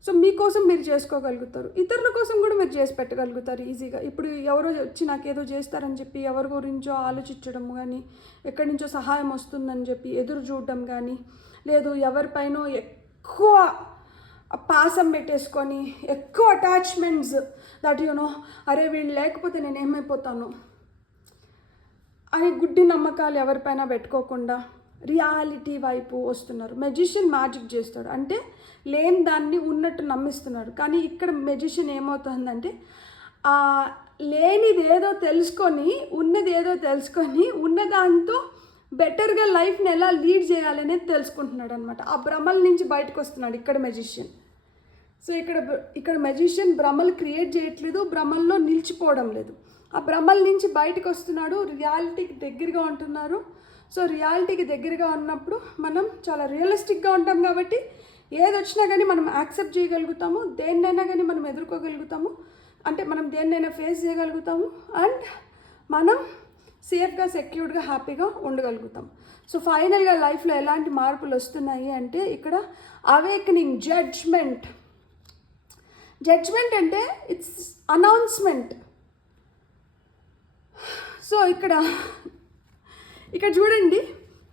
సో మీకోసం మీరు చేసుకోగలుగుతారు, ఇతరుల కోసం కూడా మీరు చేసి పెట్టగలుగుతారు ఈజీగా. ఇప్పుడు ఎవరో వచ్చి నాకేదో చేస్తారని చెప్పి ఎవరి గురించో ఆలోచించడం కానీ, ఎక్కడి నుంచో సహాయం వస్తుందని చెప్పి ఎదురు చూడడం కానీ, లేదు ఎవరిపైనో ఎక్కువ పాసం పెట్టేసుకొని ఎక్కువ అటాచ్మెంట్స్, దట్ యునో అరే వీళ్ళు లేకపోతే నేను ఏమైపోతాను అని గుడ్డి నమ్మకాలు ఎవరిపైన పెట్టుకోకుండా రియాలిటీ వైపు వస్తున్నారు. మెజిషియన్ మ్యాజిక్ చేస్తాడు అంటే లేని దాన్ని ఉన్నట్టు నమ్మిస్తున్నాడు. కానీ ఇక్కడ మెజిషియన్ ఏమవుతుందంటే లేనిదేదో తెలుసుకొని ఉన్నదేదో తెలుసుకొని ఉన్నదాంతో బెటర్గా లైఫ్ని ఎలా లీడ్ చేయాలనేది తెలుసుకుంటున్నాడు అనమాట. ఆ భ్రమల నుంచి బయటకు వస్తున్నాడు ఇక్కడ మెజిషియన్. సో ఇక్కడ మెజిషియన్ భ్రమలు క్రియేట్ చేయట్లేదు, భ్రమల్లో నిలిచిపోవడం లేదు. ఆ భ్రమల నుంచి బయటకు వస్తున్నాడు, రియాలిటీకి దగ్గరగా ఉంటున్నారు. సో రియాలిటీకి దగ్గరగా ఉన్నప్పుడు మనం చాలా రియలిస్టిక్గా ఉంటాం కాబట్టి ఏది వచ్చినా కానీ మనం యాక్సెప్ట్ చేయగలుగుతాము, దేన్నైనా కానీ మనం ఎదుర్కోగలుగుతాము, అంటే మనం దేన్నైనా ఫేస్ చేయగలుగుతాము, అండ్ మనం సేఫ్గా, సెక్యూర్డ్గా, హ్యాపీగా ఉండగలుగుతాం. సో ఫైనల్గా లైఫ్లో ఎలాంటి మార్పులు వస్తున్నాయి అంటే ఇక్కడ అవేకనింగ్, జడ్జ్మెంట్ అంటే ఇట్స్ అనౌన్స్మెంట్. సో ఇక్కడ చూడండి,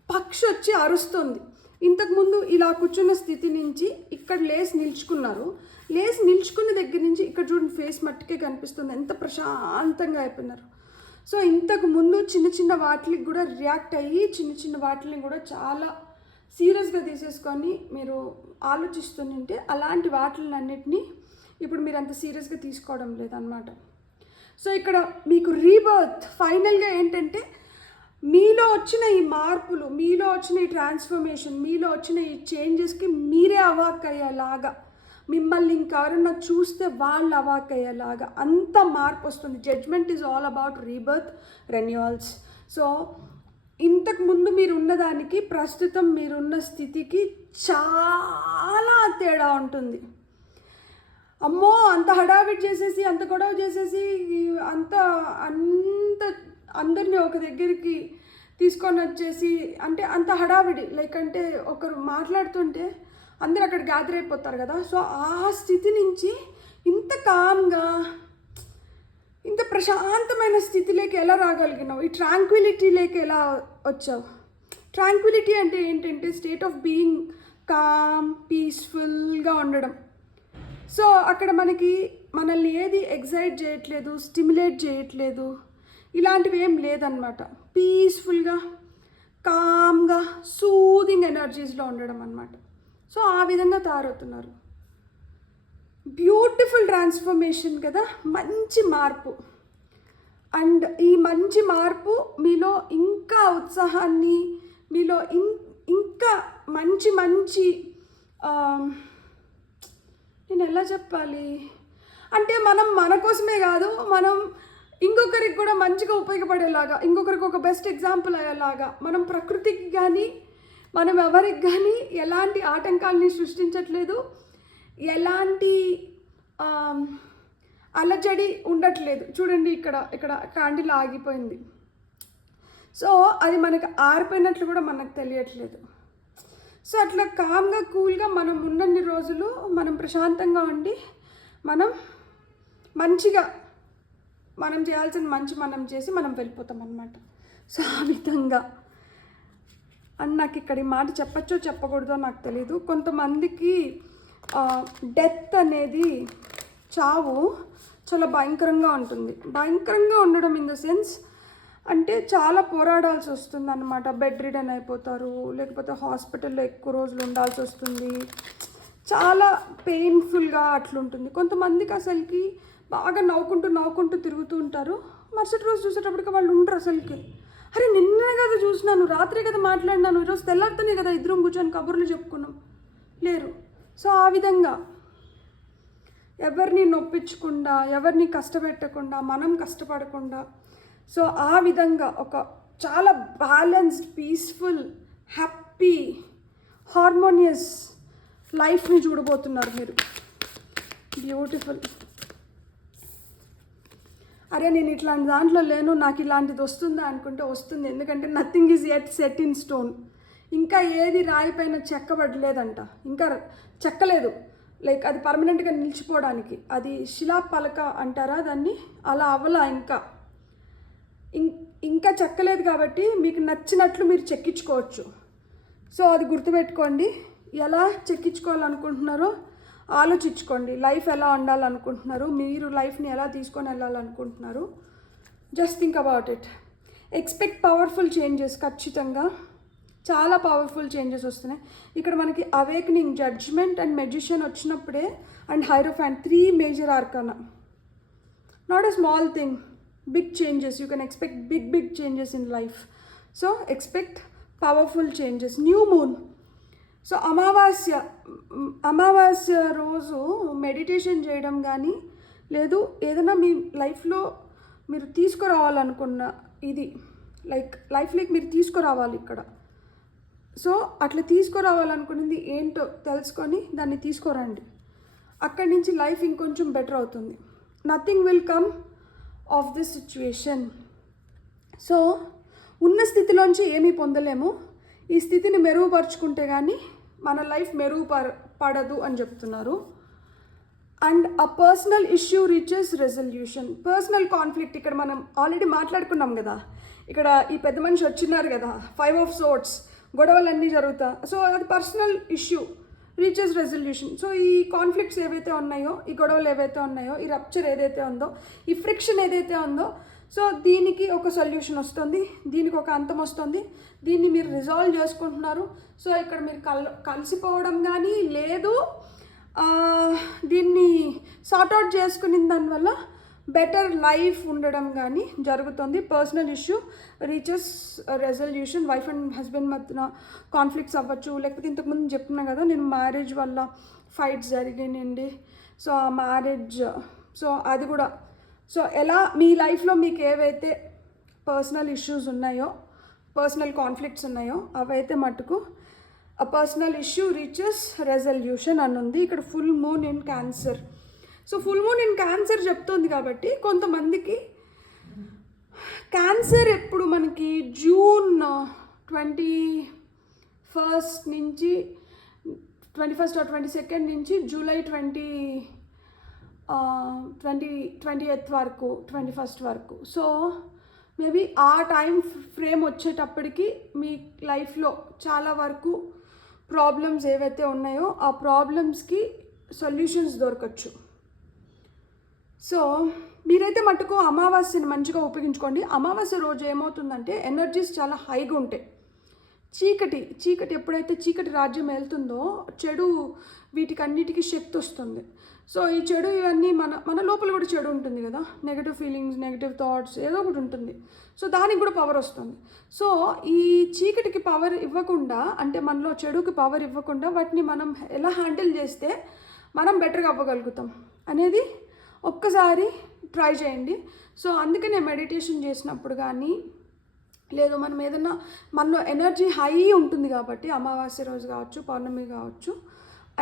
పక్షి వచ్చి అరుస్తుంది. ఇంతకుముందు ఇలా కూర్చున్న స్థితి నుంచి ఇక్కడ లేచి నిల్చుకున్నారు. లేచి నిల్చుకున్న దగ్గర నుంచి ఇక్కడ చూడండి ఫేస్ మట్టుకే కనిపిస్తుంది, ఎంత ప్రశాంతంగా అయిపోయినారు. సో ఇంతకు ముందు చిన్న చిన్న వాటికి కూడా రియాక్ట్ అయ్యి చిన్న వాటిని కూడా చాలా సీరియస్గా తీసేసుకొని మీరు ఆలోచిస్తుంటే అలాంటి వాటిలన్నిటినీ ఇప్పుడు మీరు అంత సీరియస్గా తీసుకోవడం లేదన్నమాట. సో ఇక్కడ మీకు రీబర్త్ ఫైనల్గా ఏంటంటే మీలో వచ్చిన ఈ మార్పులు, మీలో వచ్చిన ఈ ట్రాన్స్ఫర్మేషన్, మీలో వచ్చిన ఈ చేంజెస్కి మీరే అవాక్ అయ్యేలాగా, మిమ్మల్ని ఇంకెవరన్నా చూస్తే వాళ్ళు అవాక్ అయ్యేలాగా అంత మార్పు వస్తుంది. Judgement is all about rebirth, renewals. So ఇంతకు ముందు మీరు ఉన్నదానికి ప్రస్తుతం మీరున్న స్థితికి చాలా తేడా ఉంటుంది. అమ్మో అంత హడావిడి చేసేసి, అంత గొడవ చేసేసి, అంత అందరినీ ఒక దగ్గరికి తీసుకొని వచ్చేసి, అంటే అంత హడావిడి, లైక్ అంటే ఒకరు మాట్లాడుతుంటే అందరూ అక్కడ గ్యాదర్ అయిపోతారు కదా. సో ఆ స్థితి నుంచి ఇంత కామ్గా, ఇంత ప్రశాంతమైన స్థితిలోకి ఎలా రాగలిగినావు? ఈ ట్రాంక్విలిటీలోకి ఎలా వచ్చావు? ట్రాంక్విలిటీ అంటే ఏంటంటే స్టేట్ ఆఫ్ బీయింగ్ కామ్, పీస్ఫుల్గా ఉండడం. సో అక్కడ మనల్ని ఏది ఎగ్జైట్ చేయట్లేదు, స్టిమ్యులేట్ చేయట్లేదు, ఇలాంటివి ఏం లేదనమాట. పీస్ఫుల్గా, కామ్గా, సూదింగ్ ఎనర్జీస్లో ఉండడం అనమాట. సో ఆ విధంగా తయారవుతున్నారు. బ్యూటిఫుల్ ట్రాన్స్ఫర్మేషన్ కదా, మంచి మార్పు. అండ్ ఈ మంచి మార్పు మీలో ఇంకా ఉత్సాహాన్ని, మీలో ఇంకా మంచి నేను ఎలా చెప్పాలి అంటే మనం మన కోసమే కాదు, మనం ఇంకొకరికి కూడా మంచిగా ఉపయోగపడేలాగా, ఇంకొకరికి ఒక బెస్ట్ ఎగ్జాంపుల్ అయ్యేలాగా, మనం ప్రకృతికి కానీ మనం ఎవరికి కానీ ఎలాంటి ఆటంకాలని సృష్టించట్లేదు, ఎలాంటి అలజడి ఉండట్లేదు. చూడండి, ఇక్కడ ఇక్కడ క్యాండిల్ ఆగిపోయింది. సో అది మనకు ఆరిపోయినట్లు కూడా మనకు తెలియట్లేదు. సో అట్లా కామ్గా కూల్గా మనం ఉన్నన్ని రోజులు మనం ప్రశాంతంగా ఉండి మనం మంచిగా మనం చేయాల్సిన మనం చేసి మనం వెళ్ళిపోతాం అన్నమాట. సో ఆ విధంగా అండ్ నాకు ఇక్కడ ఈ మాట చెప్పచ్చో చెప్పకూడదో నాకు తెలీదు. కొంతమందికి డెత్ అనేది, చావు చాలా భయంకరంగా ఉంటుంది. భయంకరంగా ఉండడం ఇన్ ద సెన్స్ అంటే చాలా పోరాడాల్సి వస్తుంది అన్నమాట. బెడ్ రిడన్ అయిపోతారు, లేకపోతే హాస్పిటల్లో ఎక్కువ రోజులు ఉండాల్సి వస్తుంది. చాలా పెయిన్ఫుల్గా అట్లుంటుంది. కొంతమందికి అసలుకి బాగా నవ్వుకుంటూ తిరుగుతూ ఉంటారు. మరుసటి రోజు చూసేటప్పటికి వాళ్ళు ఉండరు అసలుకి. అరే నిన్నే కదా చూసినాను, రాత్రే కదా మాట్లాడినాను, ఈరోజు తెల్లారితేనే కదా ఇద్దరం కూర్చొని కబుర్లు చెప్పుకున్నాం, లేరు. సో ఆ విధంగా ఎవరిని నొప్పించకుండా, ఎవరిని కష్టపెట్టకుండా, మనం కష్టపడకుండా, సో ఆ విధంగా ఒక చాలా బ్యాలెన్స్డ్, పీస్ఫుల్, హ్యాపీ, హార్మోనియస్ లైఫ్ని చూడబోతున్నారు మీరు. బ్యూటిఫుల్. అరే నేను ఇట్లాంటి దాంట్లో లేను, నాకు ఇలాంటిది వస్తుందా అనుకుంటే వస్తుంది. ఎందుకంటే nothing is yet set in stone. ఇంకా ఏది రాయిపైన చెక్కబడలేదంట, ఇంకా చెక్కలేదు. లైక్ అది పర్మనెంట్గా నిలిచిపోవడానికి, అది శిలాపలక అంటారా దాన్ని, అలా అవ్వలా ఇంకా చెక్కలేదు. కాబట్టి మీకు నచ్చినట్లు మీరు చెక్కించుకోవచ్చు. సో అది గుర్తుపెట్టుకోండి. ఎలా చెక్కించుకోవాలనుకుంటున్నారో ఆలోచించుకోండి. లైఫ్ ఎలా ఉండాలనుకుంటున్నారు, మీరు లైఫ్ని ఎలా తీసుకొని వెళ్ళాలనుకుంటున్నారు, just think about it. Expect powerful changes. ఖచ్చితంగా చాలా పవర్ఫుల్ చేంజెస్ వస్తున్నాయి. ఇక్కడ మనకి అవేకనింగ్, జడ్జ్మెంట్ అండ్ మెజిషియన్ వచ్చినప్పుడే, and hierophant, 3 major arcana. Not a small thing, big changes. You can expect big changes in life. So expect powerful changes. New moon. So అమావాస్య రోజు మెడిటేషన్ చేయడం కానీ, లేదు ఏదైనా మీ లైఫ్లో మీరు తీసుకురావాలనుకున్న ఇది, లైఫ్లోకి మీరు తీసుకురావాలి ఇక్కడ. సో అట్లా తీసుకురావాలనుకున్నది ఏంటో తెలుసుకొని దాన్ని తీసుకురండి. అక్కడి నుంచి లైఫ్ ఇంకొంచెం బెటర్ అవుతుంది. Nothing will come of this situation. So ఉన్న స్థితిలోంచి ఏమీ పొందలేము. ఈ స్థితిని మెరుగుపరుచుకుంటే కానీ మన లైఫ్ మెరుగుపడదు అని చెప్తున్నారు. And a personal issue reaches resolution. Personal conflict, ఇక్కడ మనం ఆల్రెడీ మాట్లాడుకున్నాం కదా. ఇక్కడ ఈ పెద్ద మనిషి వచ్చినారు కదా, 5 of Swords, గొడవలన్నీ జరుగుతా. సో అది personal issue reaches resolution. So ఈ కాన్ఫ్లిక్ట్స్ ఏవైతే ఉన్నాయో, ఈ గొడవలు ఏవైతే ఉన్నాయో, ఈ రప్చర్ ఏదైతే ఉందో, ఈ ఫ్రిక్షన్ ఏదైతే ఉందో, సో దీనికి ఒక సొల్యూషన్ వస్తుంది, దీనికి ఒక అంతం వస్తుంది. దీన్ని మీరు రిజాల్వ్ చేసుకుంటున్నారు. సో ఇక్కడ మీరు కలిసిపోవడం కానీ, లేదు దీన్ని సార్ట్అవుట్ చేసుకుని దానివల్ల బెటర్ లైఫ్ ఉండడం కానీ జరుగుతుంది. Personal issue reaches resolution. Wife and husband మధ్యన కాన్ఫ్లిక్ట్స్ అవ్వచ్చు, లేకపోతే ఇంతకుముందు చెప్తున్నా కదా నేను మ్యారేజ్ వల్ల ఫైట్స్ జరిగినాయండి. సో ఆ మ్యారేజ్, సో అది కూడా. సో ఎలా మీ లైఫ్లో మీకు ఏవైతే పర్సనల్ ఇష్యూస్ ఉన్నాయో, పర్సనల్ కాన్ఫ్లిక్ట్స్ ఉన్నాయో, అవైతే మటుకు a personal issue reaches resolution అని ఉంది. ఇక్కడ full moon in cancer. So full moon in cancer చెప్తుంది కాబట్టి కొంతమందికి క్యాన్సర్ ఎప్పుడు మనకి June 21st నుంచి 21st or 22nd నుంచి July 20th వరకు, 21st వరకు. సో మేబీ ఆ టైం ఫ్రేమ్ వచ్చేటప్పటికి మీ లైఫ్లో చాలా వరకు ప్రాబ్లమ్స్ ఏవైతే ఉన్నాయో ఆ ప్రాబ్లమ్స్కి సొల్యూషన్స్ దొరకచ్చు. సో మీరైతే మటుకు అమావాస్యని మంచిగా ఉపయోగించుకోండి. అమావాస్య రోజు ఏమవుతుందంటే ఎనర్జీస్ చాలా హైగా ఉంటాయి. చీకటి ఎప్పుడైతే చీకటి రాజ్యం వెళ్తుందో చెడు వీటికన్నిటికీ శక్తి వస్తుంది. సో ఈ చెడు ఇవన్నీ మన లోపల కూడా చెడు ఉంటుంది కదా, నెగటివ్ ఫీలింగ్స్, నెగటివ్ థాట్స్ ఏదో ఒకటి ఉంటుంది. సో దానికి కూడా పవర్ వస్తుంది. సో ఈ చీకటికి పవర్ ఇవ్వకుండా, అంటే మనలో చెడుకి పవర్ ఇవ్వకుండా వాటిని మనం ఎలా హ్యాండిల్ చేస్తే మనం బెటర్గా అవ్వగలుగుతాం అనేది ఒక్కసారి ట్రై చేయండి. సో అందుకనే మెడిటేషన్ చేసినప్పుడు కానీ, లేదు మనం ఏదైనా మనలో ఎనర్జీ హై ఉంటుంది కాబట్టి అమావాస్య రోజు కావచ్చు, పౌర్ణమి కావచ్చు,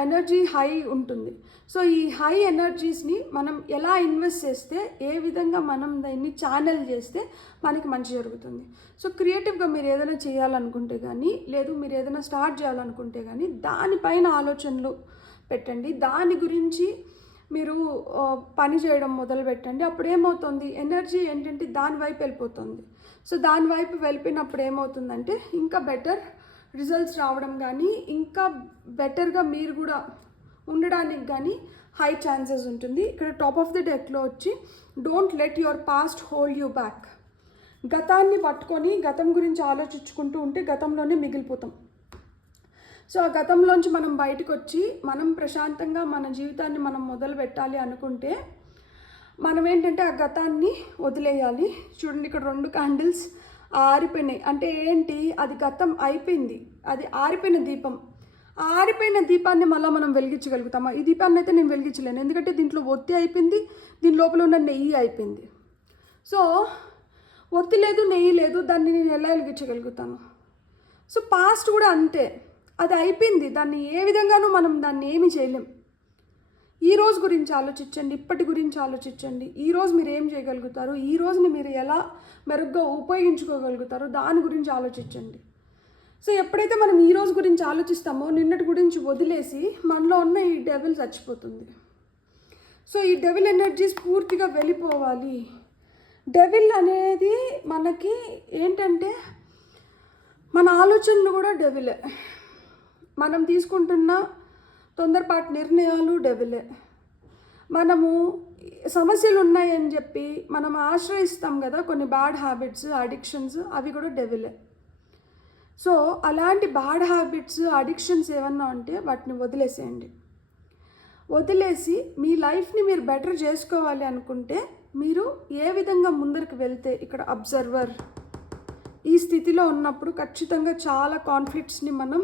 ఎనర్జీ హై ఉంటుంది. సో ఈ హై ఎనర్జీస్ని మనం ఎలా ఇన్వెస్ట్ చేస్తే, ఏ విధంగా మనం దాన్ని ఛానల్ చేస్తే మనకి మంచి జరుగుతుంది. సో క్రియేటివ్గా మీరు ఏదైనా చేయాలనుకుంటే కానీ, లేదు మీరు ఏదైనా స్టార్ట్ చేయాలనుకుంటే కానీ దానిపైన ఆలోచనలు పెట్టండి, దాని గురించి మీరు పని చేయడం మొదలు పెట్టండి. అప్పుడు ఏమవుతుంది, ఎనర్జీ ఏంటంటే దాని వైపు వెళ్ళిపోతుంది. సో దాని వైపు వెళ్ళిపోయినప్పుడు ఏమవుతుందంటే ఇంకా బెటర్ రిజల్ట్స్ రావడం కానీ, ఇంకా బెటర్గా మీరు కూడా ఉండడానికి కానీ హై ఛాన్సెస్ ఉంటుంది. ఇక్కడ టాప్ ఆఫ్ ది డెక్లో వచ్చి don't let your past hold you back. గతాన్ని పట్టుకొని గతం గురించి ఆలోచించుకుంటూ ఉంటే గతంలోనే మిగిలిపోతాం. సో ఆ గతంలోంచి మనం బయటకు వచ్చి మనం ప్రశాంతంగా మన జీవితాన్ని మనం మొదలు పెట్టాలి అనుకుంటే మనం ఏంటంటే ఆ గతాన్ని వదిలేయాలి. చూడండి ఇక్కడ 2 క్యాండిల్స్ ఆరిపోయినాయి. అంటే ఏంటి, అది గతం అయిపోయింది, అది ఆరిపోయిన దీపం. ఆరిపోయిన దీపాన్ని మళ్ళీ మనం వెలిగించగలుగుతామా? ఈ దీపాన్ని అయితే నేను వెలిగించలేను, ఎందుకంటే దీంట్లో ఒత్తి అయిపోయింది, దీని లోపల ఉన్న నెయ్యి అయిపోయింది. సో ఒత్తి లేదు, నెయ్యి లేదు, దాన్ని నేను ఎలా వెలిగించగలుగుతాను? సో పాస్ట్ కూడా అంతే, అది అయిపోయింది, దాన్ని ఏ విధంగానూ మనం దాన్ని ఏమీ చేయలేం. ఈ రోజు గురించి ఆలోచించండి, ఇప్పటి గురించి ఆలోచించండి. ఈరోజు మీరు ఏం చేయగలుగుతారు, ఈ రోజుని మీరు ఎలా మెరుగ్గా ఉపయోగించుకోగలుగుతారో దాని గురించి ఆలోచించండి. సో ఎప్పుడైతే మనం ఈ రోజు గురించి ఆలోచిస్తామో నిన్నటి గురించి వదిలేసి మనలో ఉన్న ఈ డెవిల్ చచ్చిపోతుంది. సో ఈ డెవిల్ ఎనర్జీస్ పూర్తిగా వెళ్ళిపోవాలి. డెవిల్ అనేది మనకి ఏంటంటే మన ఆలోచనలు కూడా డెవిలే, మనం తీసుకుంటున్న తొందరపాటు నిర్ణయాలు డెవిలే, మనము సమస్యలు ఉన్నాయని చెప్పి మనం ఆశ్రయిస్తాం కదా కొన్ని బ్యాడ్ హ్యాబిట్స్, అడిక్షన్స్, అవి కూడా డెవిలే. సో అలాంటి బ్యాడ్ హ్యాబిట్స్, అడిక్షన్స్ ఏమన్నా ఉంటే వాటిని వదిలేసేయండి. వదిలేసి మీ లైఫ్ని మీరు బెటర్ చేసుకోవాలి అనుకుంటే మీరు ఏ విధంగా ముందరికి వెళ్తే, ఇక్కడ అబ్జర్వర్ ఈ స్థితిలో ఉన్నప్పుడు ఖచ్చితంగా చాలా కాన్ఫ్లిక్ట్స్ని మనం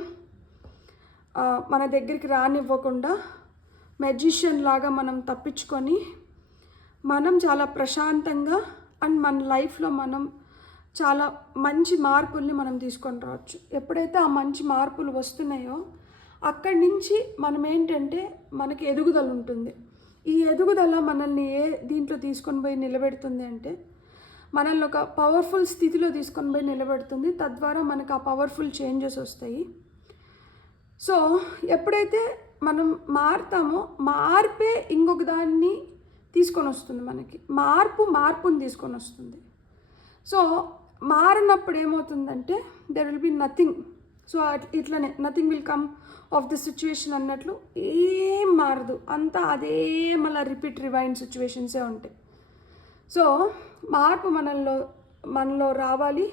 మన దగ్గరికి రానివ్వకుండా మెజిషియన్ లాగా మనం తప్పించుకొని మనం చాలా ప్రశాంతంగా అండ్ మన లైఫ్లో మనం చాలా మంచి మార్పుల్ని మనం తీసుకొని రావచ్చు. ఎప్పుడైతే ఆ మంచి మార్పులు వస్తున్నాయో అక్కడి నుంచి మనం ఏంటంటే మనకి ఎదుగుదల ఉంటుంది. ఈ ఎదుగుదల మనల్ని ఏ దీంట్లో తీసుకొని పోయి నిలబెడుతుంది అంటే మనల్ని ఒక పవర్ఫుల్ స్థితిలో తీసుకొని పోయి నిలబెడుతుంది. తద్వారా మనకు ఆ పవర్ఫుల్ చేంజెస్ వస్తాయి. సో ఎప్పుడైతే మనం మారుతామో మార్పే ఇంకొక దాన్ని తీసుకొని వస్తుంది, మనకి మార్పుని తీసుకొని వస్తుంది. సో మారినప్పుడు ఏమవుతుందంటే there will be nothing. So ఇట్లనే nothing will come of the situation అన్నట్లు ఏం మారదు, అంతా అదే మళ్ళీ రిపీట్ రివైండ్ సిచ్యువేషన్సే ఉంటాయి. సో మార్పు మనలో రావాలి.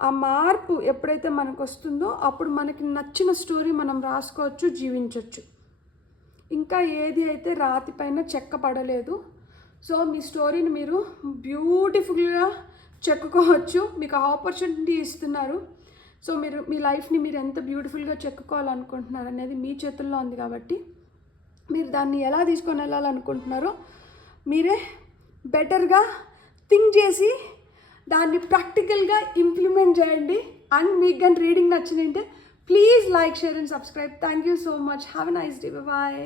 ఆ మార్పు ఎప్పుడైతే మనకు వస్తుందో అప్పుడు మనకి నచ్చిన స్టోరీ మనం రాసుకోవచ్చు, జీవించవచ్చు. ఇంకా ఏది అయితే రాతి పైన చెక్క పడలేదు. సో మీ స్టోరీని మీరు బ్యూటిఫుల్గా చెక్కుకోవచ్చు. మీకు ఆపర్చునిటీ ఇస్తున్నారు. సో మీరు మీ లైఫ్ని మీరు ఎంత బ్యూటిఫుల్గా చెక్కుకోవాలనుకుంటున్నారు అనేది మీ చేతుల్లో ఉంది. కాబట్టి మీరు దాన్ని ఎలా తీసుకొని వెళ్ళాలనుకుంటున్నారో మీరే బెటర్గా థింక్ చేసి దాన్ని ప్రాక్టికల్గా ఇంప్లిమెంట్ చేయండి. అండ్ మీకు కానీ రీడింగ్ నచ్చినంటే please like, share and subscribe. Thank you so much. Have a nice day. Bye.